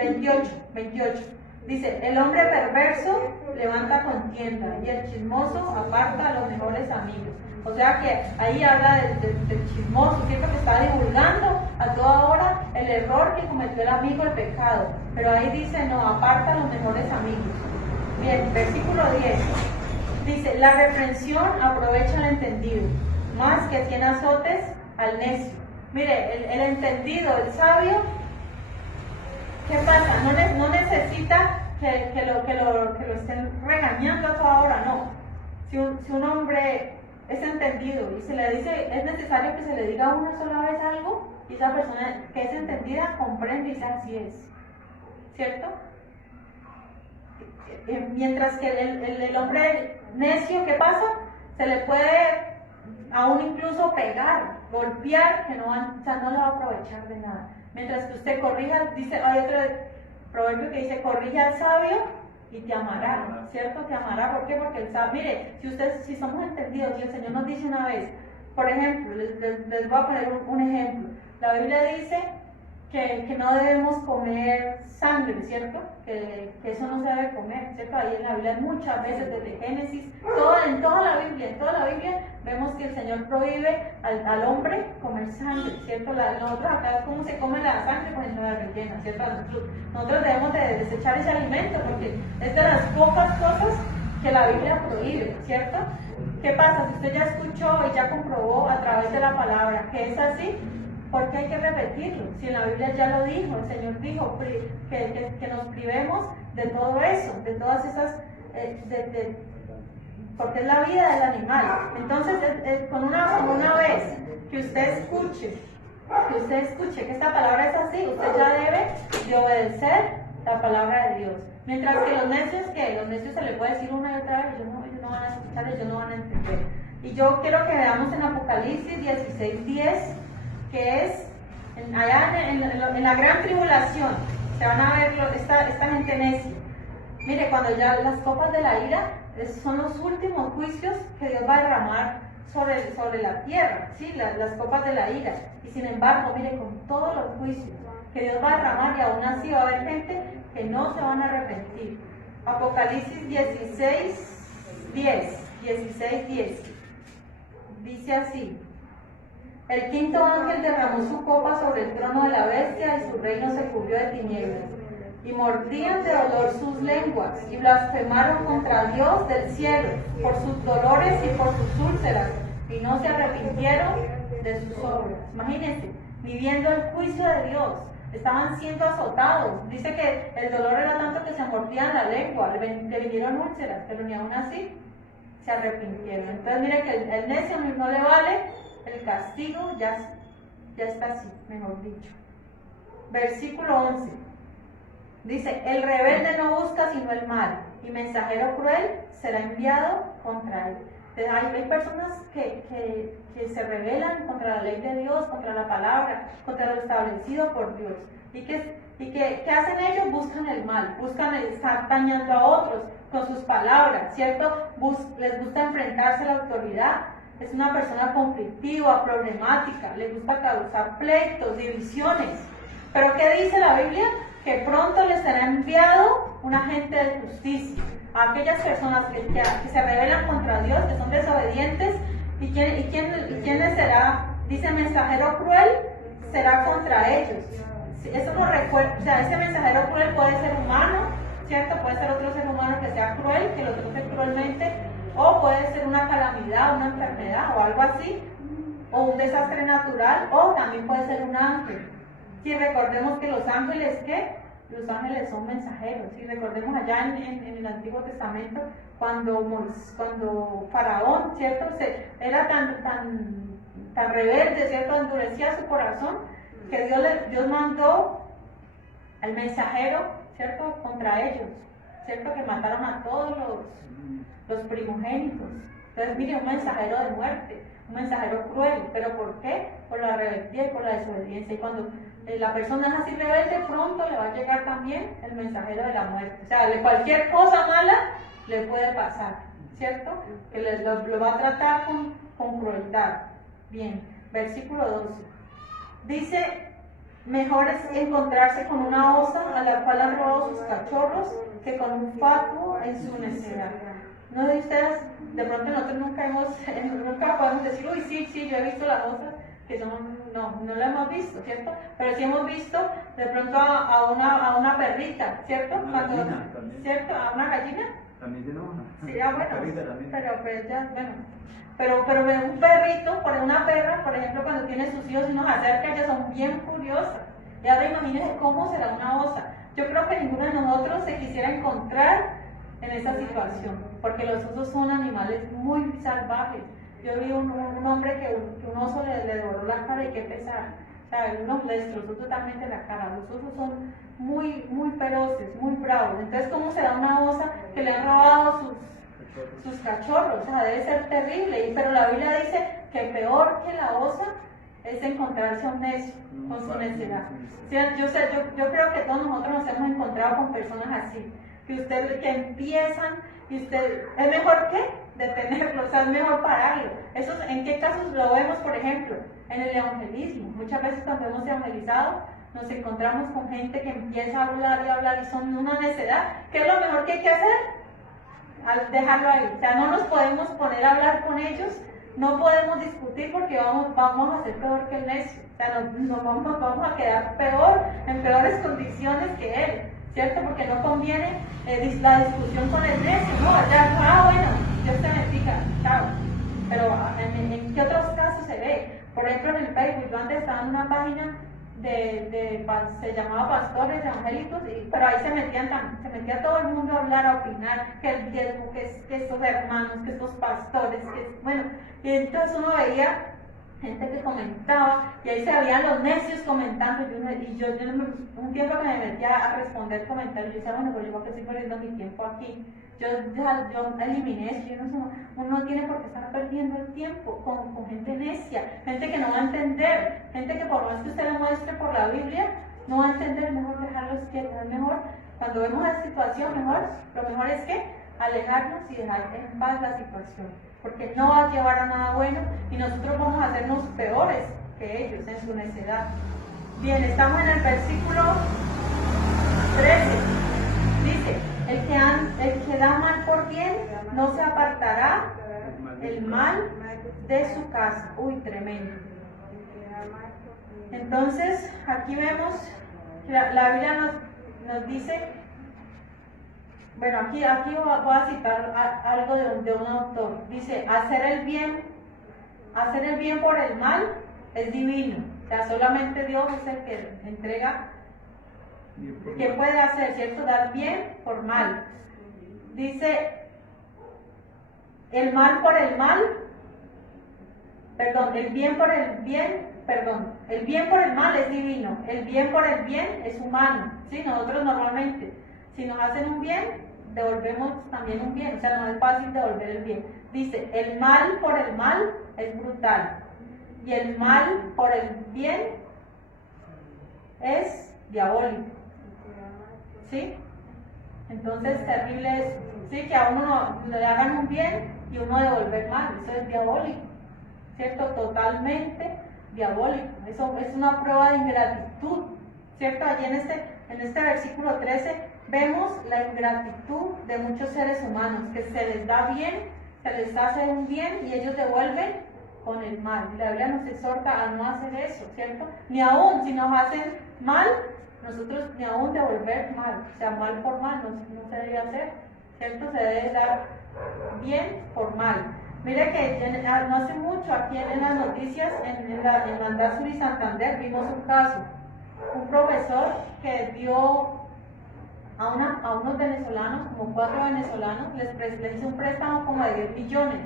28. Dice, el hombre perverso levanta contienda y el chismoso aparta a los mejores amigos. O sea que ahí habla del chismoso, ¿cierto? Que está divulgando a toda hora el error que cometió el amigo, el pecado. Pero ahí dice, no, aparta a los mejores amigos. Bien, versículo 10. Dice, la reprensión aprovecha al entendido, más que 100 azotes al necio. Mire, el entendido, el sabio, ¿qué pasa? No necesita que lo estén regañando a toda hora, no. Si un hombre es entendido y se le dice, es necesario que se le diga una sola vez algo y esa persona que es entendida comprende y dice así es, ¿cierto? Mientras que el hombre necio, ¿qué pasa? Se le puede aún incluso pegar, golpear, que no, o sea, no lo va a aprovechar de nada. Mientras que usted corrija, dice, hay otro proverbio que dice, corrige al sabio y te amará, ¿cierto? Te amará, ¿por qué? Porque el sabio, mire, si somos entendidos y el Señor nos dice una vez, por ejemplo, les voy a poner un ejemplo, la Biblia dice que no debemos comer sangre, ¿cierto? Que eso no se debe comer, ¿cierto? Ahí en la Biblia muchas veces, desde Génesis, en toda la Biblia vemos que el Señor prohíbe al hombre comer sangre, ¿cierto? Nosotros acá, ¿cómo se come la sangre? Pues no la rellena, ¿cierto? Nosotros debemos de desechar ese alimento porque es de las pocas cosas que la Biblia prohíbe, ¿cierto? ¿Qué pasa? Si usted ya escuchó y ya comprobó a través de la palabra que es así, ¿por qué hay que repetirlo? Si en la Biblia ya lo dijo, el Señor dijo que nos privemos de todo eso, de todas esas, porque es la vida del animal. Entonces, con una vez que usted escuche que esta palabra es así, usted ya debe de obedecer la palabra de Dios. Mientras que los necios se le puede decir una y otra vez, ellos no van a escuchar, ellos no van a entender. Y yo quiero que veamos en Apocalipsis 16:10, que es allá en la gran tribulación, se van a ver esta gente necia. Mire, cuando ya las copas de la ira son los últimos juicios que Dios va a derramar sobre la tierra, ¿sí? Las copas de la ira. Y sin embargo, mire, con todos los juicios que Dios va a derramar, y aún así va a haber gente que no se van a arrepentir. Apocalipsis 16:10 dice así: el quinto ángel derramó su copa sobre el trono de la bestia y su reino se cubrió de tinieblas. Y mordían de dolor sus lenguas y blasfemaron contra Dios del cielo por sus dolores y por sus úlceras y no se arrepintieron de sus obras. Imagínense, viviendo el juicio de Dios, estaban siendo azotados. Dice que el dolor era tanto que se mordían la lengua, le vinieron úlceras, pero ni aún así se arrepintieron. Entonces mire que el necio no le vale, el castigo ya está así, mejor dicho. Versículo 11. Dice, el rebelde no busca sino el mal, y mensajero cruel será enviado contra él. Hay personas que se rebelan contra la ley de Dios, contra la palabra, contra lo establecido por Dios. ¿Y qué hacen ellos? Buscan el mal, buscan estar dañando a otros con sus palabras, ¿cierto? Les gusta enfrentarse a la autoridad. Es una persona conflictiva, problemática, le gusta causar pleitos, divisiones. ¿Pero qué dice la Biblia? Que pronto les será enviado un agente de justicia a aquellas personas que se rebelan contra Dios, que son desobedientes. ¿Y quién será? Dice, mensajero cruel será contra ellos. Eso nos recuerda, o sea, ese mensajero cruel puede ser humano, ¿cierto? Puede ser otro ser humano que sea cruel, que lo trate cruelmente, o puede ser una calamidad, una enfermedad o algo así, o un desastre natural, o también puede ser un ángel. Y recordemos que los ángeles, ¿qué? Los ángeles son mensajeros. Y recordemos allá en el Antiguo Testamento, cuando Faraón, ¿cierto? Era tan rebelde, ¿cierto? Endurecía su corazón, que Dios mandó al mensajero, ¿cierto? Contra ellos, ¿cierto? Que mataron a todos los primogénitos. Entonces, mire, un mensajero de muerte, un mensajero cruel. ¿Pero por qué? Por la rebeldía y por la desobediencia. Y cuando la persona es así rebelde, pronto le va a llegar también el mensajero de la muerte. O sea, cualquier cosa mala le puede pasar, ¿cierto? Que lo va a tratar con crueldad. Bien, versículo 12. Dice, mejor es encontrarse con una osa a la cual han robado sus cachorros que con un fatuo en su necedad. ¿No de ustedes? De pronto nosotros nunca podemos decir, uy, sí, yo he visto las osas, que no lo hemos visto, ¿cierto? Pero sí hemos visto de pronto a una perrita, ¿cierto? ¿Cierto? A una gallina. También se enoja. Sí, pero un perrito, una perra, por ejemplo, cuando tiene sus hijos y nos acerca, ellas son bien curiosas. Y ahora imagínense cómo será una osa. Yo creo que ninguno de nosotros se quisiera encontrar en esa situación, porque los osos son animales muy salvajes. yo vi un hombre que un oso le devoró la cara y qué pesar. O sea, uno le destrozó totalmente la cara. Los osos son muy, muy feroces, muy bravos. Entonces, ¿cómo se da una osa que le han robado sus cachorros? O sea, debe ser terrible. Pero la Biblia dice que peor que la osa es encontrarse a un necio con su necedad. Sí, yo creo que todos nosotros nos hemos encontrado con personas así, que empiezan y usted, es mejor que detenerlo, o sea, es mejor pararlo. Eso, ¿en qué casos lo vemos, por ejemplo? En el evangelismo. Muchas veces cuando hemos evangelizado nos encontramos con gente que empieza a hablar y hablar y son una necedad. ¿Qué es lo mejor que hay que hacer? Al dejarlo ahí. O sea, no nos podemos poner a hablar con ellos, no podemos discutir porque vamos a ser peor que el necio. O sea, nos vamos a quedar peor, en peores condiciones que él, ¿cierto? Porque no conviene la discusión con el necio, ¿no? Ya, bueno, Dios te bendiga, chao. Pero ¿en qué otros casos se ve? Por ejemplo, en el Facebook, yo antes estaba en una página se llamaba Pastores Evangélicos, pero ahí se metía todo el mundo a hablar, a opinar, que el diezmo, que estos hermanos, que estos pastores, bueno, y entonces uno veía gente que comentaba, y ahí se veían los necios comentando, y yo un tiempo que me metía a responder comentarios, yo decía, bueno, pues yo creo que estoy perdiendo mi tiempo aquí. Yo eliminé eso, uno no tiene por qué estar perdiendo el tiempo con gente necia, gente que no va a entender, gente que por más que usted le muestre por la Biblia, no va a entender, es mejor dejarlos quietos, es mejor, cuando vemos la situación, lo mejor es que alejarnos y dejar en paz la situación, porque no va a llevar a nada bueno y nosotros vamos a hacernos peores que ellos en su necedad. Bien, estamos en el versículo 13, dice, el que da mal por bien no se apartará el mal de su casa. Uy, tremendo. Entonces, aquí vemos que la Biblia nos dice, bueno, aquí voy a citar algo de un autor. Dice, hacer el bien por el mal es divino. O sea, solamente Dios es el que entrega. ¿Qué puede hacer, cierto? Dar bien por mal. Dice, el bien por el mal es divino, el bien por el bien es humano, ¿sí? Nosotros normalmente, si nos hacen un bien, devolvemos también un bien, o sea, no es fácil devolver el bien. Dice, el mal por el mal es brutal, y el mal por el bien es diabólico. ¿Sí? Entonces, terrible es, ¿sí? Que a uno le hagan un bien y uno devolver mal, eso es diabólico, ¿cierto? Totalmente diabólico, eso es una prueba de ingratitud, ¿cierto? Allí en este versículo 13 vemos la ingratitud de muchos seres humanos, que se les da bien, se les hace un bien y ellos devuelven con el mal. Y la Biblia nos exhorta a no hacer eso, ¿cierto? Ni aún si nos hacen mal, nosotros ni aún devolver mal, o sea, mal por mal no se debe hacer, ¿cierto? Se debe dar bien por mal. Mire que no hace mucho aquí en las noticias, en Landazuri y Santander, vimos un caso, un profesor que dio a unos venezolanos, como 4 venezolanos, les hizo un préstamo como de 10 millones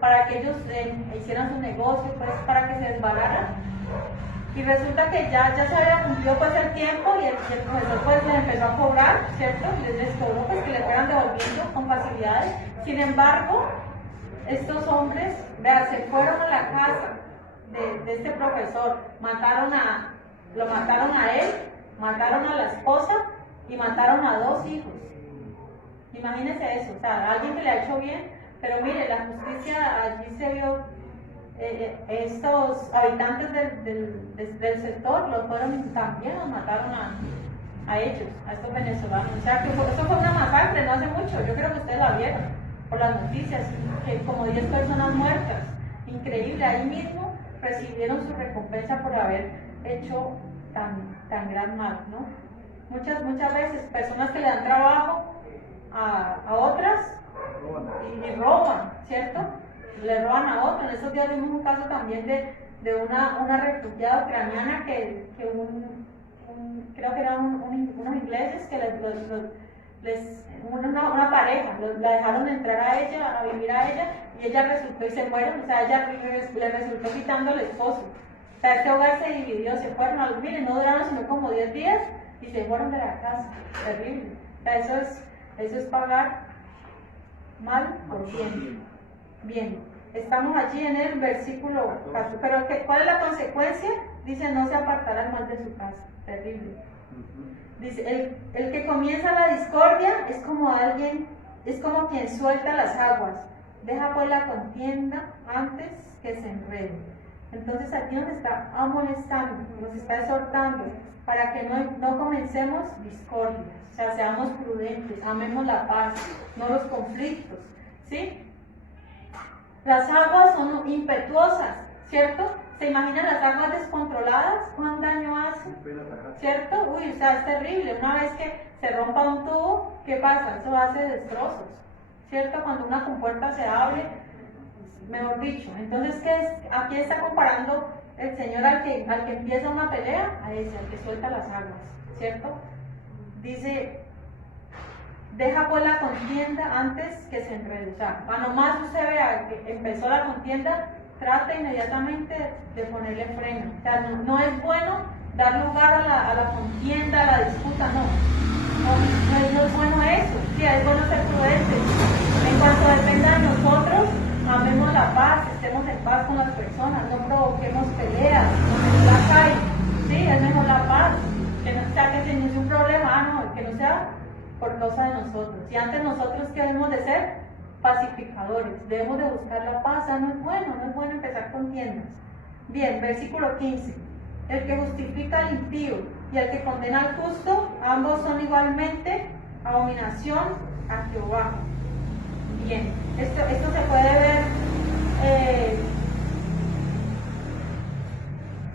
para que ellos hicieran su negocio, pues para que se desbararan. Y resulta que ya se había cumplido pues el tiempo y el profesor pues les empezó a cobrar, ¿cierto? Les cobró pues que le fueran devolviendo con facilidades. Sin embargo, estos hombres, vean, se fueron a la casa de este profesor, lo mataron a él, mataron a la esposa y mataron a 2 hijos. Imagínense eso, o sea, alguien que le ha hecho bien, pero mire, la justicia allí se vio. Estos habitantes del sector también los mataron a ellos, a estos venezolanos. O sea, que eso fue una masacre no hace mucho, yo creo que ustedes la vieron por las noticias, que como 10 personas muertas. Increíble, ahí mismo recibieron su recompensa por haber hecho tan gran mal, ¿no? Muchas veces personas que le dan trabajo a otras y roban, ¿cierto? Le roban a otro. En esos días vimos un caso también de una refugiada ucraniana que creo que eran unos ingleses que una pareja, la dejaron entrar a ella, a vivir a ella, y ella resultó y se fueron, o sea, ella le resultó quitando al esposo. O sea, este hogar se dividió, se fueron, miren, no duraron sino como 10 días y se fueron de la casa. Terrible. O sea, eso es pagar mal por bien. Bien, estamos allí en el versículo 14, pero ¿cuál es la consecuencia? Dice, no se apartará el mal de su casa. Terrible. Dice, el que comienza la discordia es como quien suelta las aguas. Deja pues la contienda antes que se enrede. Entonces aquí nos está amonestando, nos está exhortando para que no comencemos discordias. O sea, seamos prudentes, amemos la paz, no los conflictos. ¿Sí? Las aguas son impetuosas, ¿cierto? ¿Se imaginan las aguas descontroladas? ¿Cuán daño hacen? ¿Cierto? Uy, o sea, es terrible. Una vez que se rompa un tubo, ¿qué pasa? Eso hace destrozos, ¿cierto? Cuando una compuerta se abre, mejor dicho. Entonces, ¿qué es? Aquí está comparando el Señor al que empieza una pelea, a ese, al que suelta las aguas, ¿cierto? Dice, deja pues la contienda antes que se enrede. O sea, a nomás usted vea que empezó la contienda, trata inmediatamente de ponerle freno. O sea, no es bueno dar lugar a la contienda, a la disputa, no es bueno eso. Sí, es bueno ser prudentes. En cuanto dependa de nosotros, amemos la paz, estemos en paz con las personas, no provoquemos peleas, no la calle. Sí, es mejor la paz. Que no sea que se inicie un problema, no, que no sea por causa de nosotros. Y antes nosotros, ¿qué debemos de ser? Pacificadores, debemos de buscar la paz. No es bueno empezar contiendas. Bien, versículo 15. El que justifica al impío y el que condena al justo, ambos son igualmente abominación a Jehová. Bien, esto se puede ver,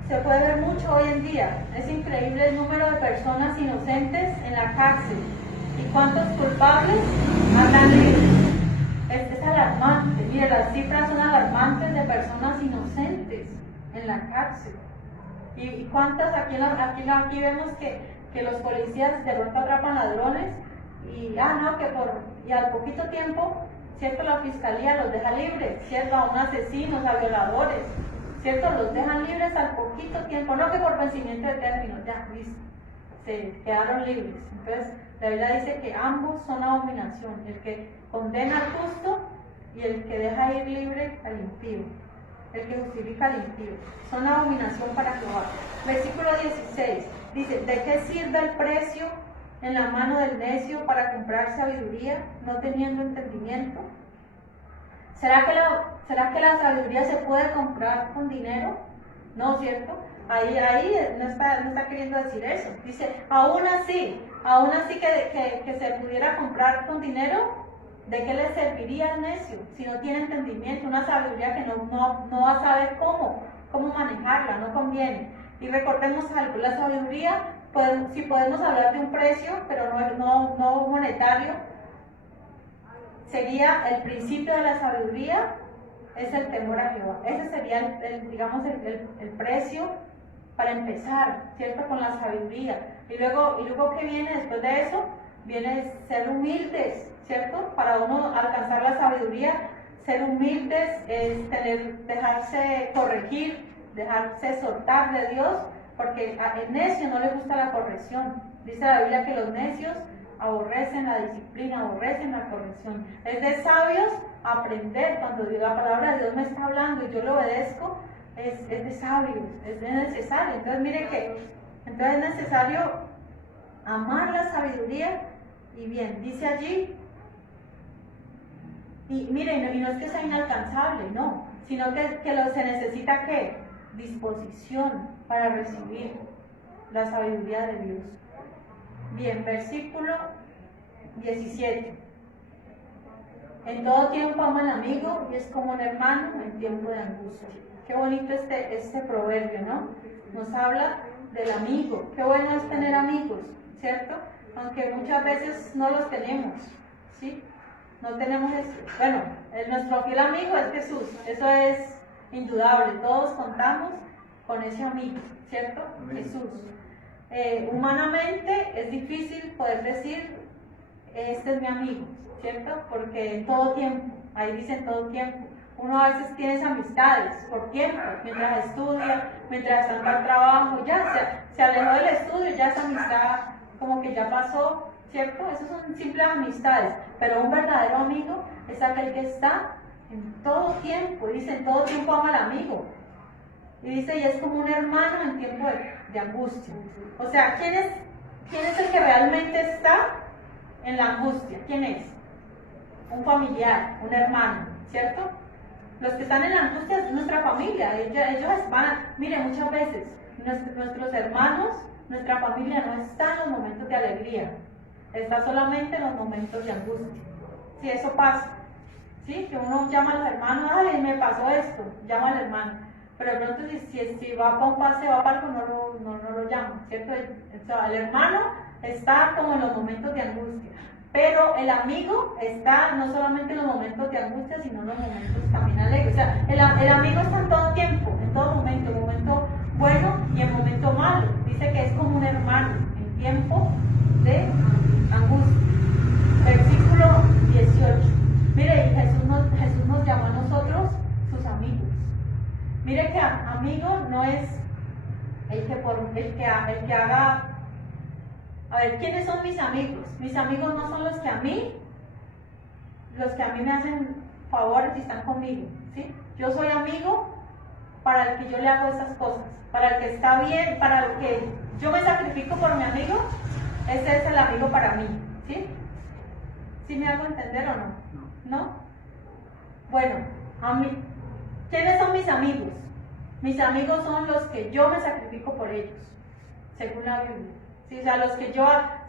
se puede ver mucho hoy en día. Es increíble el número de personas inocentes en la cárcel. ¿Y cuántos culpables andan libres? Es alarmante. Mire, las cifras son alarmantes de personas inocentes en la cárcel. ¿Y cuántas? Aquí vemos que los policías de pronto atrapan ladrones y al poquito tiempo, ¿cierto? La fiscalía los deja libres, ¿cierto? A unos asesinos, a violadores, ¿cierto? Los dejan libres al poquito tiempo, no que por vencimiento de términos, ya, listo, se quedaron libres. Entonces, la Biblia dice que ambos son abominación, el que condena al justo y el que deja ir libre al impío, el que justifica al impío. Son abominación para Jehová. Versículo 16 dice, ¿de qué sirve el precio en la mano del necio para comprar sabiduría, no teniendo entendimiento? ¿Será que la sabiduría se puede comprar con dinero? No, ¿cierto? Ahí no está queriendo decir eso. Dice, aún así que se pudiera comprar con dinero, ¿de qué le serviría al necio si no tiene entendimiento? Una sabiduría que no va a saber cómo manejarla, no conviene. Y recordemos algo, la sabiduría, si podemos hablar de un precio, pero no monetario, sería el principio de la sabiduría, es el temor a Jehová. Ese sería el precio para empezar, ¿cierto? Con la sabiduría. Y luego ¿qué viene después de eso? Viene ser humildes, ¿cierto? Para uno alcanzar la sabiduría, ser humildes es dejarse corregir, dejarse exhortar de Dios, porque el necio no le gusta la corrección. Dice la Biblia que los necios aborrecen la disciplina, aborrecen la corrección. Es de sabios aprender. Cuando la palabra de Dios me está hablando y yo lo obedezco, es de sabios, es necesario. Entonces mire que es necesario amar la sabiduría. Y bien, dice allí, y miren, y no es que sea inalcanzable, no, sino que se necesita ¿qué? Disposición para recibir la sabiduría de Dios. Bien, versículo 17. En todo tiempo ama al amigo y es como un hermano en tiempo de angustia. Qué bonito este proverbio, ¿no? Nos habla del amigo. Qué bueno es tener amigos, ¿cierto? Aunque muchas veces no los tenemos, ¿sí? No tenemos eso. Bueno, nuestro fiel amigo es Jesús, eso es indudable. Todos contamos con ese amigo, ¿cierto? Amén. Jesús. Humanamente es difícil poder decir este es mi amigo, ¿cierto? Porque en todo tiempo, ahí dice en todo tiempo, uno a veces tiene amistades por tiempo, mientras estudia, mientras está en el trabajo, ya se alejó del estudio, ya esa amistad como que ya pasó, ¿cierto? Esas son simples amistades, pero un verdadero amigo es aquel que está en todo tiempo, dice, en todo tiempo ama al amigo. Y dice, y es como un hermano en tiempo de angustia. O sea, ¿quién es el que realmente está en la angustia? ¿Quién es? Un familiar, un hermano, ¿cierto? Los que están en la angustia es nuestra familia. Ellos van, mire, muchas veces nuestros hermanos, nuestra familia no está en los momentos de alegría, está solamente en los momentos de angustia. Si eso pasa, ¿sí? Que uno llama a los hermanos, ay, me pasó esto, llama al hermano. Pero de pronto si va para un paseo, va para algo, no lo llama, ¿cierto? O sea, el hermano está como en los momentos de angustia, pero el amigo está no solamente en los momentos de angustia, sino en los momentos también alegres. O sea, el amigo está en todo tiempo, en todo momento, en momento bueno y en momento malo. Dice que es como un hermano en tiempo de angustia. Versículo 18. Mire, Jesús nos llamó a nosotros sus amigos. Mire que amigo no es el que haga. A ver, ¿quiénes son mis amigos? Mis amigos no son los que a mí me hacen favores y están conmigo, ¿sí? Yo soy amigo para el que yo le hago esas cosas, para el que está bien, para el que yo me sacrifico por mi amigo, ese es el amigo para mí, ¿sí? ¿Sí me hago entender o no? ¿No? Bueno, ¿quiénes son mis amigos? Mis amigos son los que yo me sacrifico por ellos, según la Biblia. ¿Sí? O sea,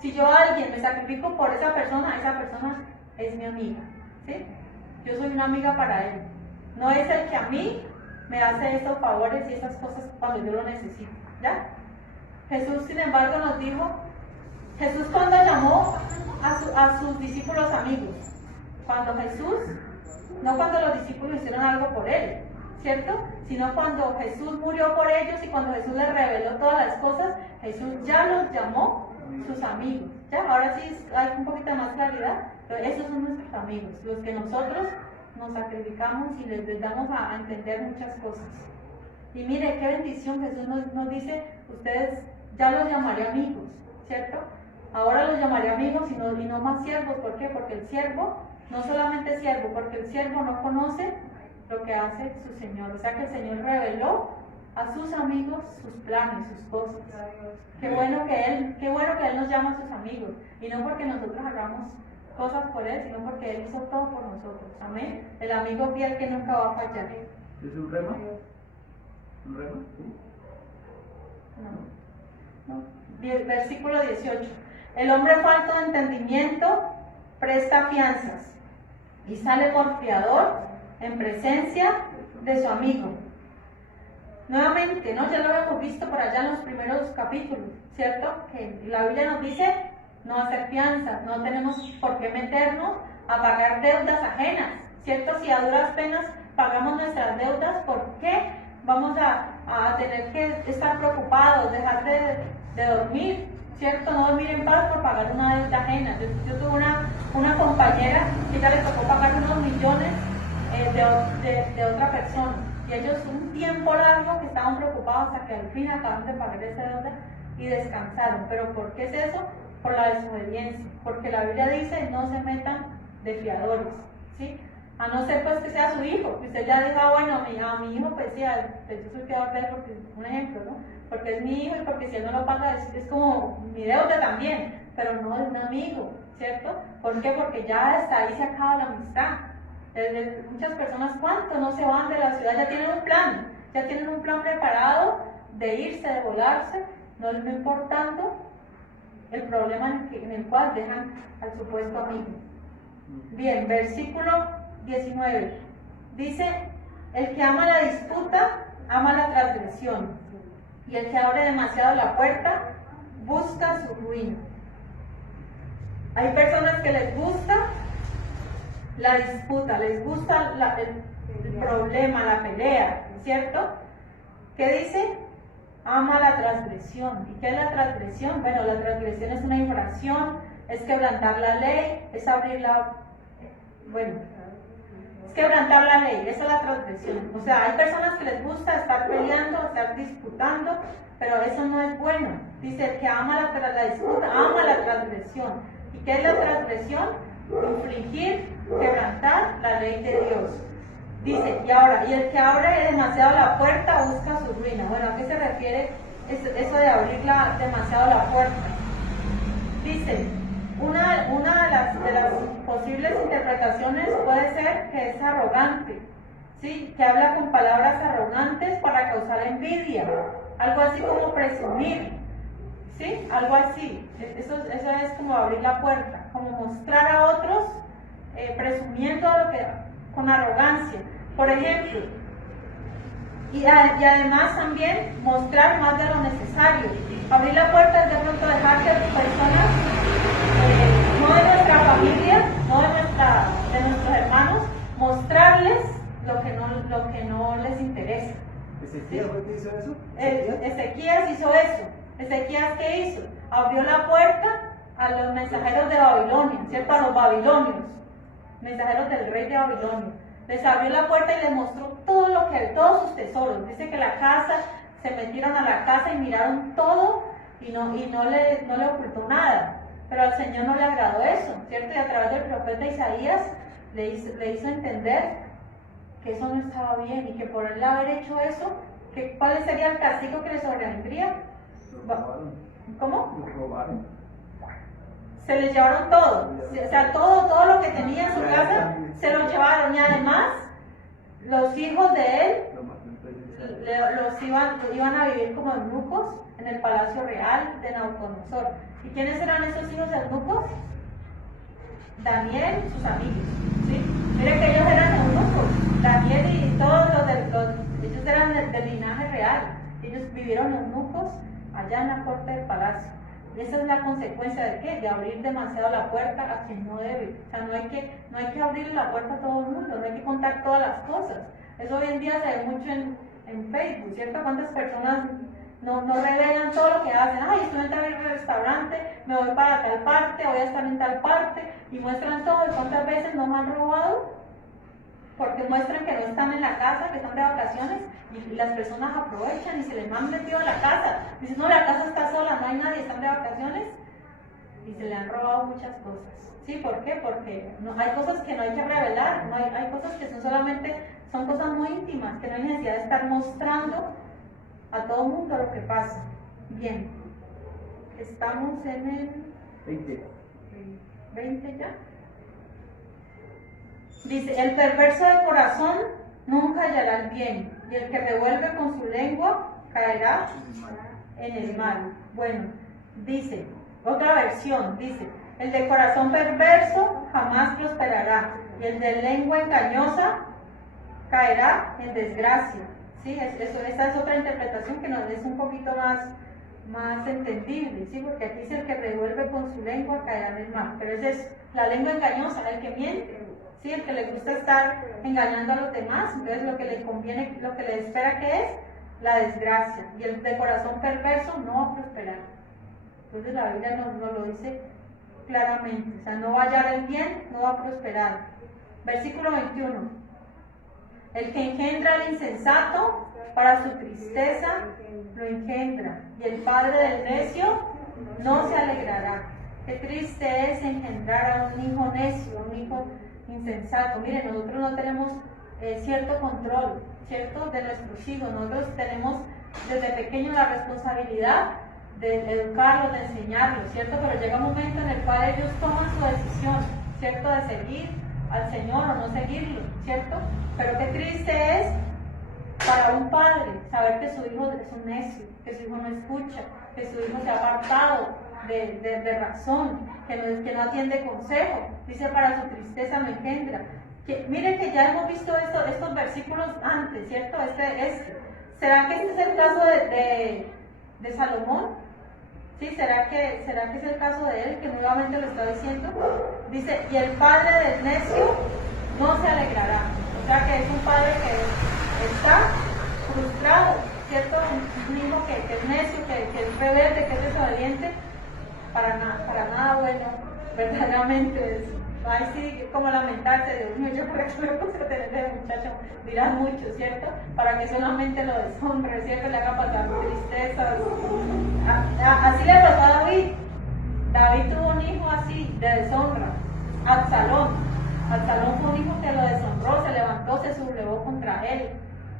si yo a alguien me sacrifico por esa persona es mi amiga. ¿Sí? Yo soy una amiga para él. No es el que a mí me hace esos favores y esas cosas cuando yo lo necesito. ¿Ya? Jesús, sin embargo, nos dijo, Jesús cuando llamó a sus discípulos amigos, no cuando los discípulos hicieron algo por él, ¿cierto? Sino cuando Jesús murió por ellos y cuando Jesús les reveló todas las cosas, Jesús ya los llamó sus amigos. ¿Ya? Ahora sí hay un poquito más claridad, pero esos son nuestros amigos, los que nosotros nos sacrificamos y les damos a entender muchas cosas. Y mire, qué bendición, Jesús nos dice, ustedes ya los llamaré amigos, ¿cierto? Ahora los llamaré amigos y no más siervos. ¿Por qué? Porque el siervo, no solamente es siervo, porque el siervo no conoce lo que hace su Señor. O sea que el Señor reveló a sus amigos sus planes, sus cosas. Qué bueno que Él nos llama a sus amigos. Y no porque nosotros hagamos cosas por Él, sino porque Él hizo todo por nosotros. Amén. El amigo fiel que nunca va a fallar. ¿Es un rema? ¿Un rema? No. Versículo 18. El hombre falto de entendimiento presta fianzas y sale por fiador en presencia de su amigo. Nuevamente, ¿no? Ya lo habíamos visto por allá en los primeros capítulos, ¿cierto? Que la Biblia nos dice no hacer fianzas, no tenemos por qué meternos a pagar deudas ajenas, ¿cierto? Si a duras penas pagamos nuestras deudas, ¿por qué vamos a tener que estar preocupados, dejar de dormir, ¿cierto? No dormir en paz por pagar una deuda ajena. Yo tuve una compañera que ya le tocó pagar unos millones de otra persona. Y ellos un tiempo largo que estaban preocupados hasta que al fin acabaron de pagar esa deuda y descansaron. ¿Pero por qué es eso? Por la desobediencia. Porque la Biblia dice no se metan de fiadores, ¿sí? A no ser pues que sea su hijo, que usted ya diga, bueno, a mi hijo pues sí, yo soy fiador de él porque es un ejemplo, ¿no? Porque es mi hijo y porque si él no lo paga es como mi deuda también, pero no es un amigo, ¿cierto? ¿Por qué? Porque ya hasta ahí se acaba la amistad. Muchas personas, ¿cuánto no se van de la ciudad? Ya tienen un plan preparado de irse, de volarse, no importando el problema en el cual dejan al supuesto amigo. Bien, versículo 19. Dice, el que ama la disputa, ama la transgresión, y el que abre demasiado la puerta, busca su ruina. Hay personas que les gusta la disputa, les gusta el problema, la pelea, ¿cierto? ¿Qué dice? Ama la transgresión. ¿Y qué es la transgresión? Bueno, la transgresión es una infracción, es quebrantar la ley, es abrir la... Bueno, es quebrantar la ley, esa es la transgresión. O sea, hay personas que les gusta estar peleando, estar disputando, pero eso no es bueno. Dice, el que ama la disputa, ama la transgresión. ¿Y qué es la transgresión? Infringir, quebrantar la ley de Dios. Dice, y ahora, y el que abre demasiado la puerta busca su ruina. Bueno, ¿a qué se refiere eso de abrir demasiado la puerta? Dice, una de las posibles interpretaciones puede ser que es arrogante, ¿sí? Que habla con palabras arrogantes para causar envidia, algo así como presumir, ¿sí? Algo así. Eso es como abrir la puerta, como mostrar a otros presumiendo con arrogancia. Por ejemplo, y además también mostrar más de lo necesario. Abrir la puerta es de pronto dejar que personas, no de nuestra familia, no de nuestros hermanos, mostrarles lo que no les interesa. ¿Ezequías fue el que hizo eso? Ezequías hizo eso. ¿Ezequías qué hizo? Abrió la puerta a los mensajeros de Babilonia, ¿cierto? A los babilonios, mensajeros del rey de Babilonia. Les abrió la puerta y les mostró todos sus tesoros. Dice que la casa, se metieron a la casa y miraron todo y no le ocultó nada. Pero al Señor no le agradó eso, ¿cierto? Y a través del profeta Isaías le hizo entender que eso no estaba bien y que por él haber hecho eso, ¿cuál sería el castigo que les sobrevendría? ¿Cómo? Los robaron. Se les llevaron todo, o sea, todo lo que tenía en su casa se lo llevaron, y además los hijos de él iban a vivir como eunucos en el palacio real de Nabucodonosor. ¿Y quiénes eran esos hijos eunucos? Daniel y sus amigos, ¿sí? Miren que ellos eran eunucos, Daniel y todos ellos eran del linaje real, ellos vivieron eunucos allá en la corte del palacio. Y esa es la consecuencia de ¿qué? De abrir demasiado la puerta a quien no debe. O sea, no hay que abrir la puerta a todo el mundo, no hay que contar todas las cosas. Eso hoy en día se ve mucho en Facebook, ¿cierto? ¿Cuántas personas no revelan todo lo que hacen? Ay, estoy en tal restaurante, me voy para tal parte, voy a estar en tal parte, y muestran todo. ¿Y cuántas veces no me han robado? Porque muestran que no están en la casa, que están de vacaciones, y las personas aprovechan y se les han metido a la casa. Dicen, no, la casa está sola, no hay nadie, están de vacaciones, y se le han robado muchas cosas. ¿Sí? ¿Por qué? Porque hay cosas que no hay que revelar, hay cosas que son cosas muy íntimas, que no hay necesidad de estar mostrando a todo el mundo lo que pasa. Bien, estamos en el 20 ya. Dice, el perverso de corazón nunca hallará el bien, y el que revuelve con su lengua caerá en el mal. Bueno, dice, otra versión, dice, el de corazón perverso jamás prosperará, y el de lengua engañosa caerá en desgracia. ¿Sí? Esa es otra interpretación que nos es un poquito más entendible, ¿sí? Porque aquí dice el que revuelve con su lengua caerá en el mal, pero esa es la lengua engañosa, el que miente. ¿Sí? El que le gusta estar engañando a los demás, entonces lo que le conviene, lo que le espera que es la desgracia, y el de corazón perverso no va a prosperar. Entonces la Biblia nos lo dice claramente, o sea, no va a hallar el bien, no va a prosperar. Versículo 21, el que engendra al insensato, para su tristeza lo engendra, y el padre del necio no se alegrará. Qué triste es engendrar a un hijo necio, un hijo insensato. Miren, nosotros no tenemos cierto control, ¿cierto? De nuestros hijos. Nosotros tenemos desde pequeños la responsabilidad de educarlos, de enseñarlos, ¿cierto? Pero llega un momento en el cual ellos toman su decisión, ¿cierto? De seguir al Señor o no seguirlo, ¿cierto? Pero qué triste es para un padre saber que su hijo es un necio, que su hijo no escucha, que su hijo se ha apartado de razón, que no atiende consejo. Dice, para su tristeza me engendra. Miren que ya hemos visto estos versículos antes, ¿cierto? ¿Será que este es el caso de Salomón? ¿Sí? ¿Será que es el caso de él, que nuevamente lo está diciendo? Dice, y el padre del necio no se alegrará. O sea que es un padre que está frustrado, ¿cierto? Un hijo que es necio, que es rebelde, que es desobediente, para nada bueno verdaderamente es, ay sí, como lamentarse, Dios mío, yo por qué me puse a tener ese muchacho, dirán mucho, ¿cierto? Para que solamente lo deshonre, ¿cierto? Le haga pasar tristezas. Así le pasó a David. David tuvo un hijo así, de deshonra, Absalón. Absalón fue un hijo que lo deshonró, se levantó, se sublevó contra él,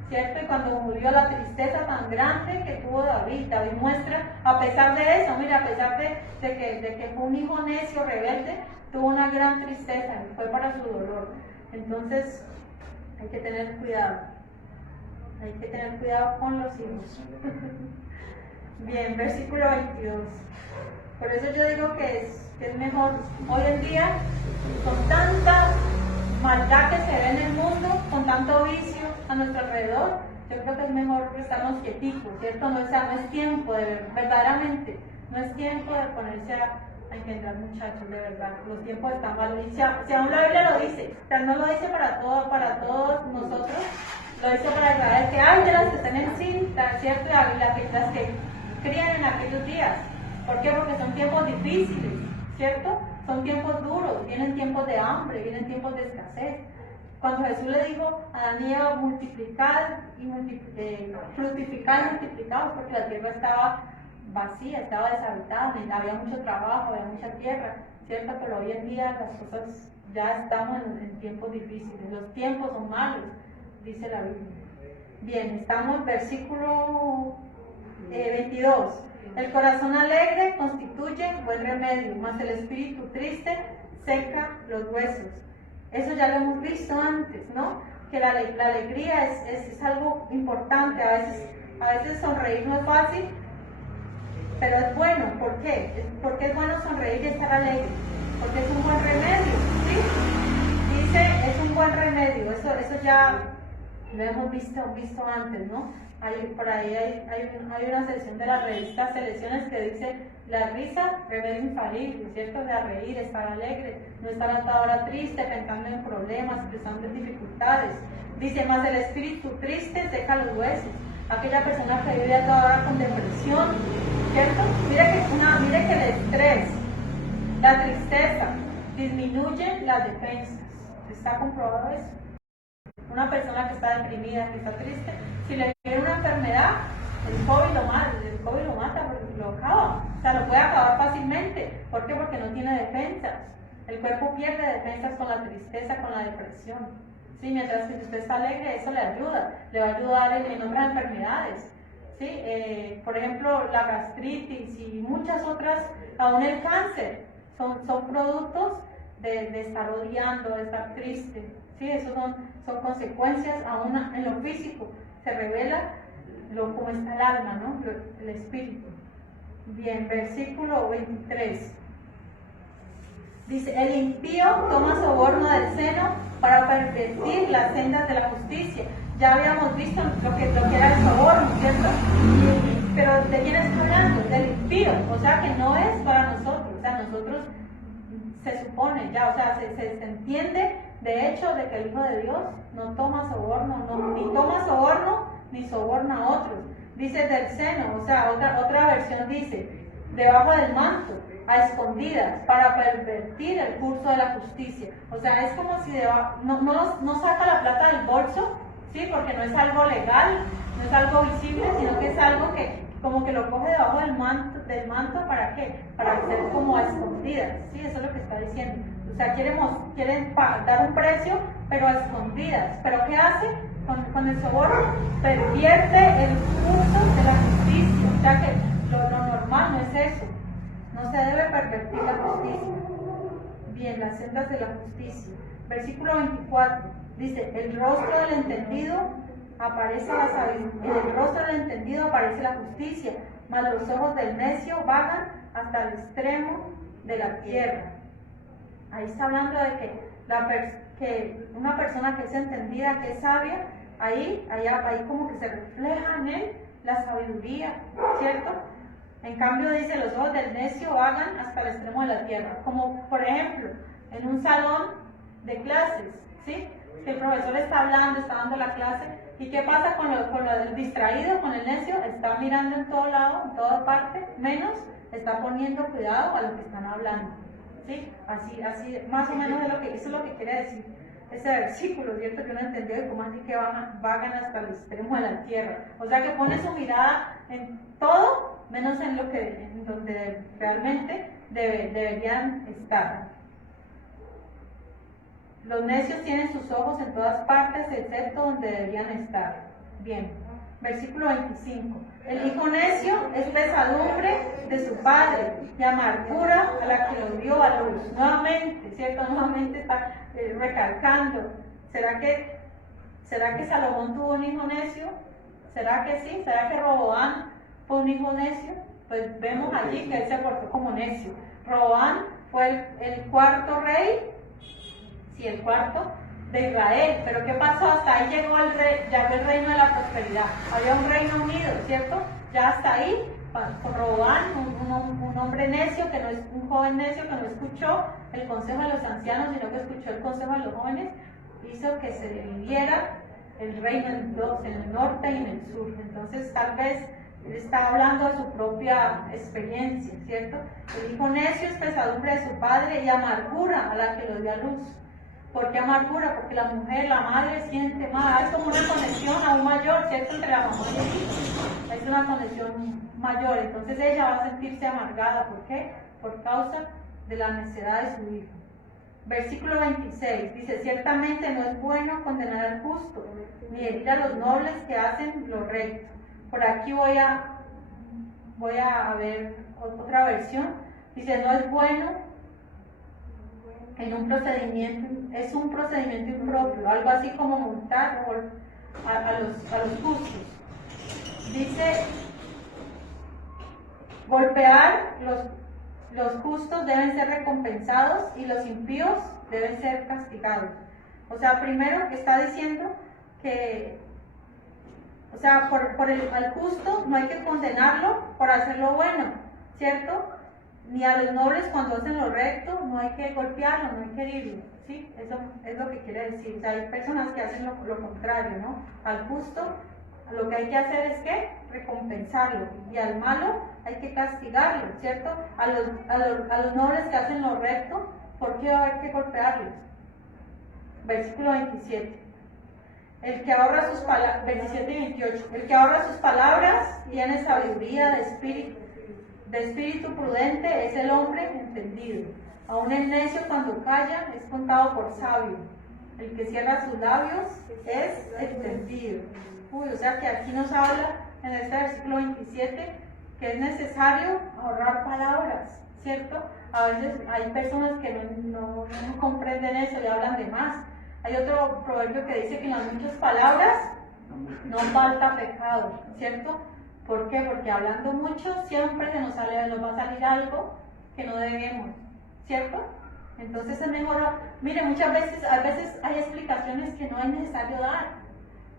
¿cierto? Y cuando murió, la tristeza tan grande que tuvo David muestra, a pesar de eso, mira, a pesar de que fue un hijo necio, rebelde, tuvo una gran tristeza, y fue para su dolor. Entonces, hay que tener cuidado con los hijos. Bien, versículo 22. Por eso yo digo que es mejor hoy en día, con tanta maldad que se ve en el mundo, con tanto vicio a nuestro alrededor, yo creo que es mejor estarnos quieticos, ¿cierto? No es tiempo verdaderamente, no es tiempo de ponerse a engendrar muchachos, de verdad. Los tiempos están malos. Y si aún la Biblia lo dice, o sea, no lo dice para todos nosotros, lo dice para Israel, que hay de las que están en cinta, ¿cierto? Las que crían en aquellos días. ¿Por qué? Porque son tiempos difíciles, ¿cierto? Son tiempos duros, vienen tiempos de hambre, vienen tiempos de escasez. Cuando Jesús le dijo a Adán y Eva, multiplicad y fructificad y multiplicados, porque la tierra estaba vacía, estaba deshabitada, había mucho trabajo, había mucha tierra, ¿cierto? Pero hoy en día las cosas, ya estamos en tiempos difíciles, los tiempos son malos, dice la Biblia. Bien, estamos en versículo 22. El corazón alegre constituye buen remedio, mas el espíritu triste seca los huesos. Eso ya lo hemos visto antes, ¿no? Que la alegría es algo importante. A veces sonreír no es fácil, pero es bueno. ¿Por qué? Porque es bueno sonreír y estar alegre. Porque es un buen remedio, ¿sí? Dice, es un buen remedio. Eso ya lo hemos visto antes, ¿no? Por ahí hay una sección de la revista Selecciones que dice: la risa, remedio infalible, ¿cierto? De reír, estar alegre, no estar hasta ahora triste, pensando en problemas, pensando en dificultades. Dice: más el espíritu triste seca los huesos. Aquella persona que vive a toda hora con depresión, ¿cierto? Mire que el estrés, la tristeza, disminuyen las defensas. ¿Está comprobado eso? Una persona que está deprimida, que está triste, si le viene una enfermedad, el COVID lo mata, lo acaba. O sea, lo puede acabar fácilmente. ¿Por qué? Porque no tiene defensas. El cuerpo pierde defensas con la tristeza, con la depresión. ¿Sí? Mientras que si usted está alegre, eso le ayuda. Le va a ayudar en otras enfermedades. ¿Sí? Por ejemplo, la gastritis y muchas otras, aún el cáncer, son productos de estar odiando, de estar triste. ¿Sí? Eso son consecuencias aún en lo físico. Se revela cómo está el alma, ¿no? El espíritu. Bien, versículo 23. Dice: el impío toma soborno del seno para pervertir las sendas de la justicia. Ya habíamos visto lo que era el soborno, ¿cierto? Pero ¿de quién está hablando? Del impío, o sea que no es para nosotros. O sea, nosotros se supone ya, o sea, se entiende de hecho de que el Hijo de Dios no toma soborno, ni toma soborno ni soborna a otros. Dice del seno, o sea, otra versión dice debajo del manto, a escondidas, para pervertir el curso de la justicia. O sea, es como si no saca la plata del bolso, ¿sí? Porque no es algo legal, no es algo visible, sino que es algo que como que lo coge debajo del manto, ¿para qué? Para ser como a escondidas, ¿sí? Eso es lo que está diciendo. O sea, quieren dar un precio, pero a escondidas. ¿Pero qué hace? Con el soborno pervierte el curso de la justicia. O sea que lo normal no es eso. No se debe pervertir la justicia. Bien, las sendas de la justicia. Versículo 24 dice: el rostro del entendido aparece la sabiduría. En el rostro del entendido aparece la justicia, mas los ojos del necio vagan hasta el extremo de la tierra. Ahí está hablando de que una persona que es entendida, que es sabia, ahí como que se refleja en él la sabiduría, ¿cierto? En cambio dice: los ojos del necio vagan hasta el extremo de la tierra. Como por ejemplo, en un salón de clases, ¿sí? Que el profesor está hablando, está dando la clase, ¿y qué pasa con el distraído, con el necio? Está mirando en todo lado, en toda parte, menos está poniendo cuidado a lo que están hablando. ¿sí? Así, más o menos eso es lo que quiere decir ese versículo, ¿cierto? Que uno entendió de cómo así que vagan hasta el extremo de la tierra. O sea que pone su mirada en todo, menos en donde realmente deberían estar. Los necios tienen sus ojos en todas partes, excepto donde deberían estar. Bien. Versículo 25. El hijo necio es pesadumbre de su padre y amargura a la que lo dio a luz. Nuevamente, ¿cierto? Nuevamente está recalcando. ¿Será que Salomón tuvo un hijo necio? ¿Será que sí? ¿Será que Roboán fue un hijo necio? Pues vemos allí que él se portó como necio. Roboán fue el cuarto rey, sí, el cuarto de Israel, pero ¿qué pasó? Hasta ahí llegó el reino de la prosperidad. Había un reino unido, ¿cierto? Ya hasta ahí, con Roboán, un hombre necio, que no es un joven necio que no escuchó el consejo de los ancianos, sino que escuchó el consejo de los jóvenes, hizo que se dividiera el reino en dos, en el norte y en el sur. Entonces, tal vez él está hablando de su propia experiencia, ¿cierto? El hijo necio es pesadumbre de su padre y amargura a la que lo dio a luz. ¿Por qué amargura? Porque la mujer, la madre, siente más. Es como una conexión aún mayor, ¿cierto? Entre la mamá y el hijo. Es una conexión mayor. Entonces ella va a sentirse amargada. ¿Por qué? Por causa de la necedad de su hijo. Versículo 26 dice: ciertamente no es bueno condenar al justo, ni herir a los nobles que hacen lo recto. Por aquí voy a ver otra versión. Dice: no es bueno en un procedimiento, es un procedimiento impropio, algo así como multar a los justos. Dice: golpear, los justos deben ser recompensados y los impíos deben ser castigados. O sea, primero está diciendo que, o sea, al justo no hay que condenarlo por hacer lo bueno, ¿cierto? Ni a los nobles cuando hacen lo recto, no hay que golpearlo, no hay que herirlo, ¿sí? Eso es lo que quiere decir. O sea, hay personas que hacen lo contrario, ¿no? Al justo lo que hay que hacer es que recompensarlo, y al malo hay que castigarlo, ¿cierto? A los nobles que hacen lo recto, ¿por qué va a haber que golpearlos? Versículo 27. El que ahorra sus palabras, 27 y 28. El que ahorra sus palabras tiene sabiduría de espíritu. De espíritu prudente es el hombre entendido. Aún el necio cuando calla es contado por sabio. El que cierra sus labios es entendido. O sea que aquí nos habla en este versículo 27 que es necesario ahorrar palabras, ¿cierto? A veces hay personas que no comprenden eso y hablan de más. Hay otro proverbio que dice que en las muchas palabras no falta pecado, ¿cierto? ¿Por qué? Porque hablando mucho siempre nos va a salir algo que no debemos, ¿cierto? Entonces es mejor, mire, a veces hay explicaciones que no es necesario dar.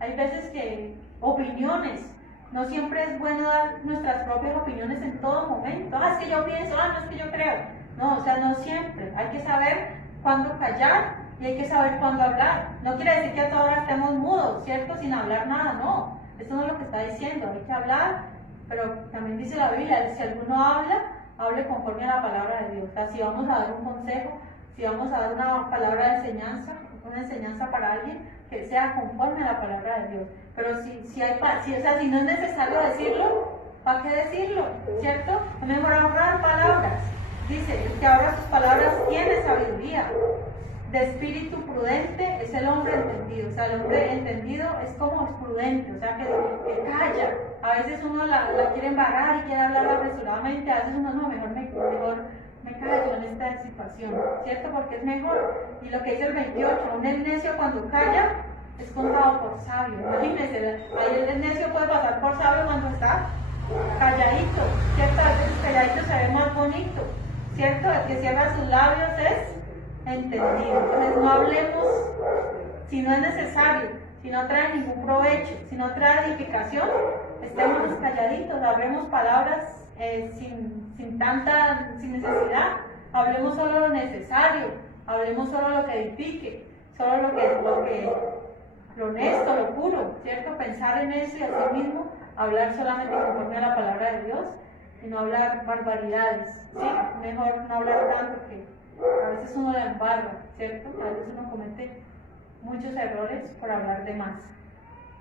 Hay veces que opiniones, no siempre es bueno dar nuestras propias opiniones en todo momento. Es que yo pienso, no es que yo creo. No, o sea, no siempre. Hay que saber cuándo callar y hay que saber cuándo hablar. No quiere decir que a toda hora estemos mudos, ¿cierto? Sin hablar nada, no. Eso no es lo que está diciendo, hay que hablar, pero también dice la Biblia, si alguno habla, hable conforme a la palabra de Dios. O sea, si vamos a dar un consejo, si vamos a dar una palabra de enseñanza, una enseñanza para alguien, que sea conforme a la palabra de Dios. Pero si no es necesario decirlo, ¿para qué decirlo? ¿Cierto? Es mejor ahorrar palabras. Dice: el que ahorra sus palabras tiene sabiduría. De espíritu prudente es el hombre entendido. O sea, el hombre entendido es como es prudente, o sea, que calla. A veces uno la quiere embarrar y quiere hablar apresuradamente, a veces uno no, mejor me callo en esta situación, ¿cierto? Porque es mejor. Y lo que dice el 28, aún el necio cuando calla es contado por sabio. Imagínense, ahí el necio puede pasar por sabio cuando está calladito, ¿cierto? A veces calladito se ve más bonito, ¿cierto? El que cierra sus labios es entendido. Entonces no hablemos si no es necesario, si no trae ningún provecho, si no trae edificación, estemos calladitos, hablemos palabras sin necesidad, hablemos solo lo necesario, hablemos solo lo que edifique, solo lo honesto, lo puro, ¿cierto? Pensar en eso y así mismo hablar solamente conforme a la palabra de Dios y no hablar barbaridades, ¿sí? Mejor no hablar tanto A veces uno la embarra, ¿cierto? A veces uno comete muchos errores por hablar de más.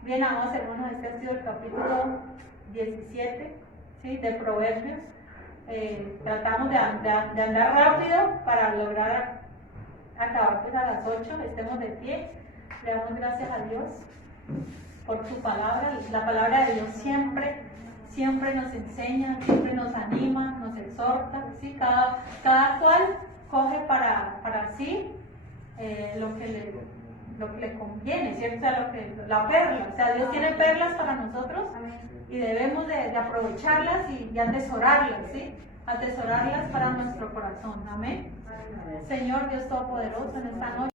Bien, amados hermanos, este ha sido el capítulo 17, ¿sí? De Proverbios. Tratamos de andar rápido para lograr acabar pues a las 8, estemos de pie. Le damos gracias a Dios por su palabra. La palabra de Dios siempre nos enseña, siempre nos anima, nos exhorta, ¿sí? Cada cual coge para sí lo que le conviene, ¿cierto? O sea, la perla. O sea, Dios tiene perlas para nosotros y debemos de aprovecharlas y atesorarlas, ¿sí? Atesorarlas para nuestro corazón. Amén. Señor Dios Todopoderoso, en esta noche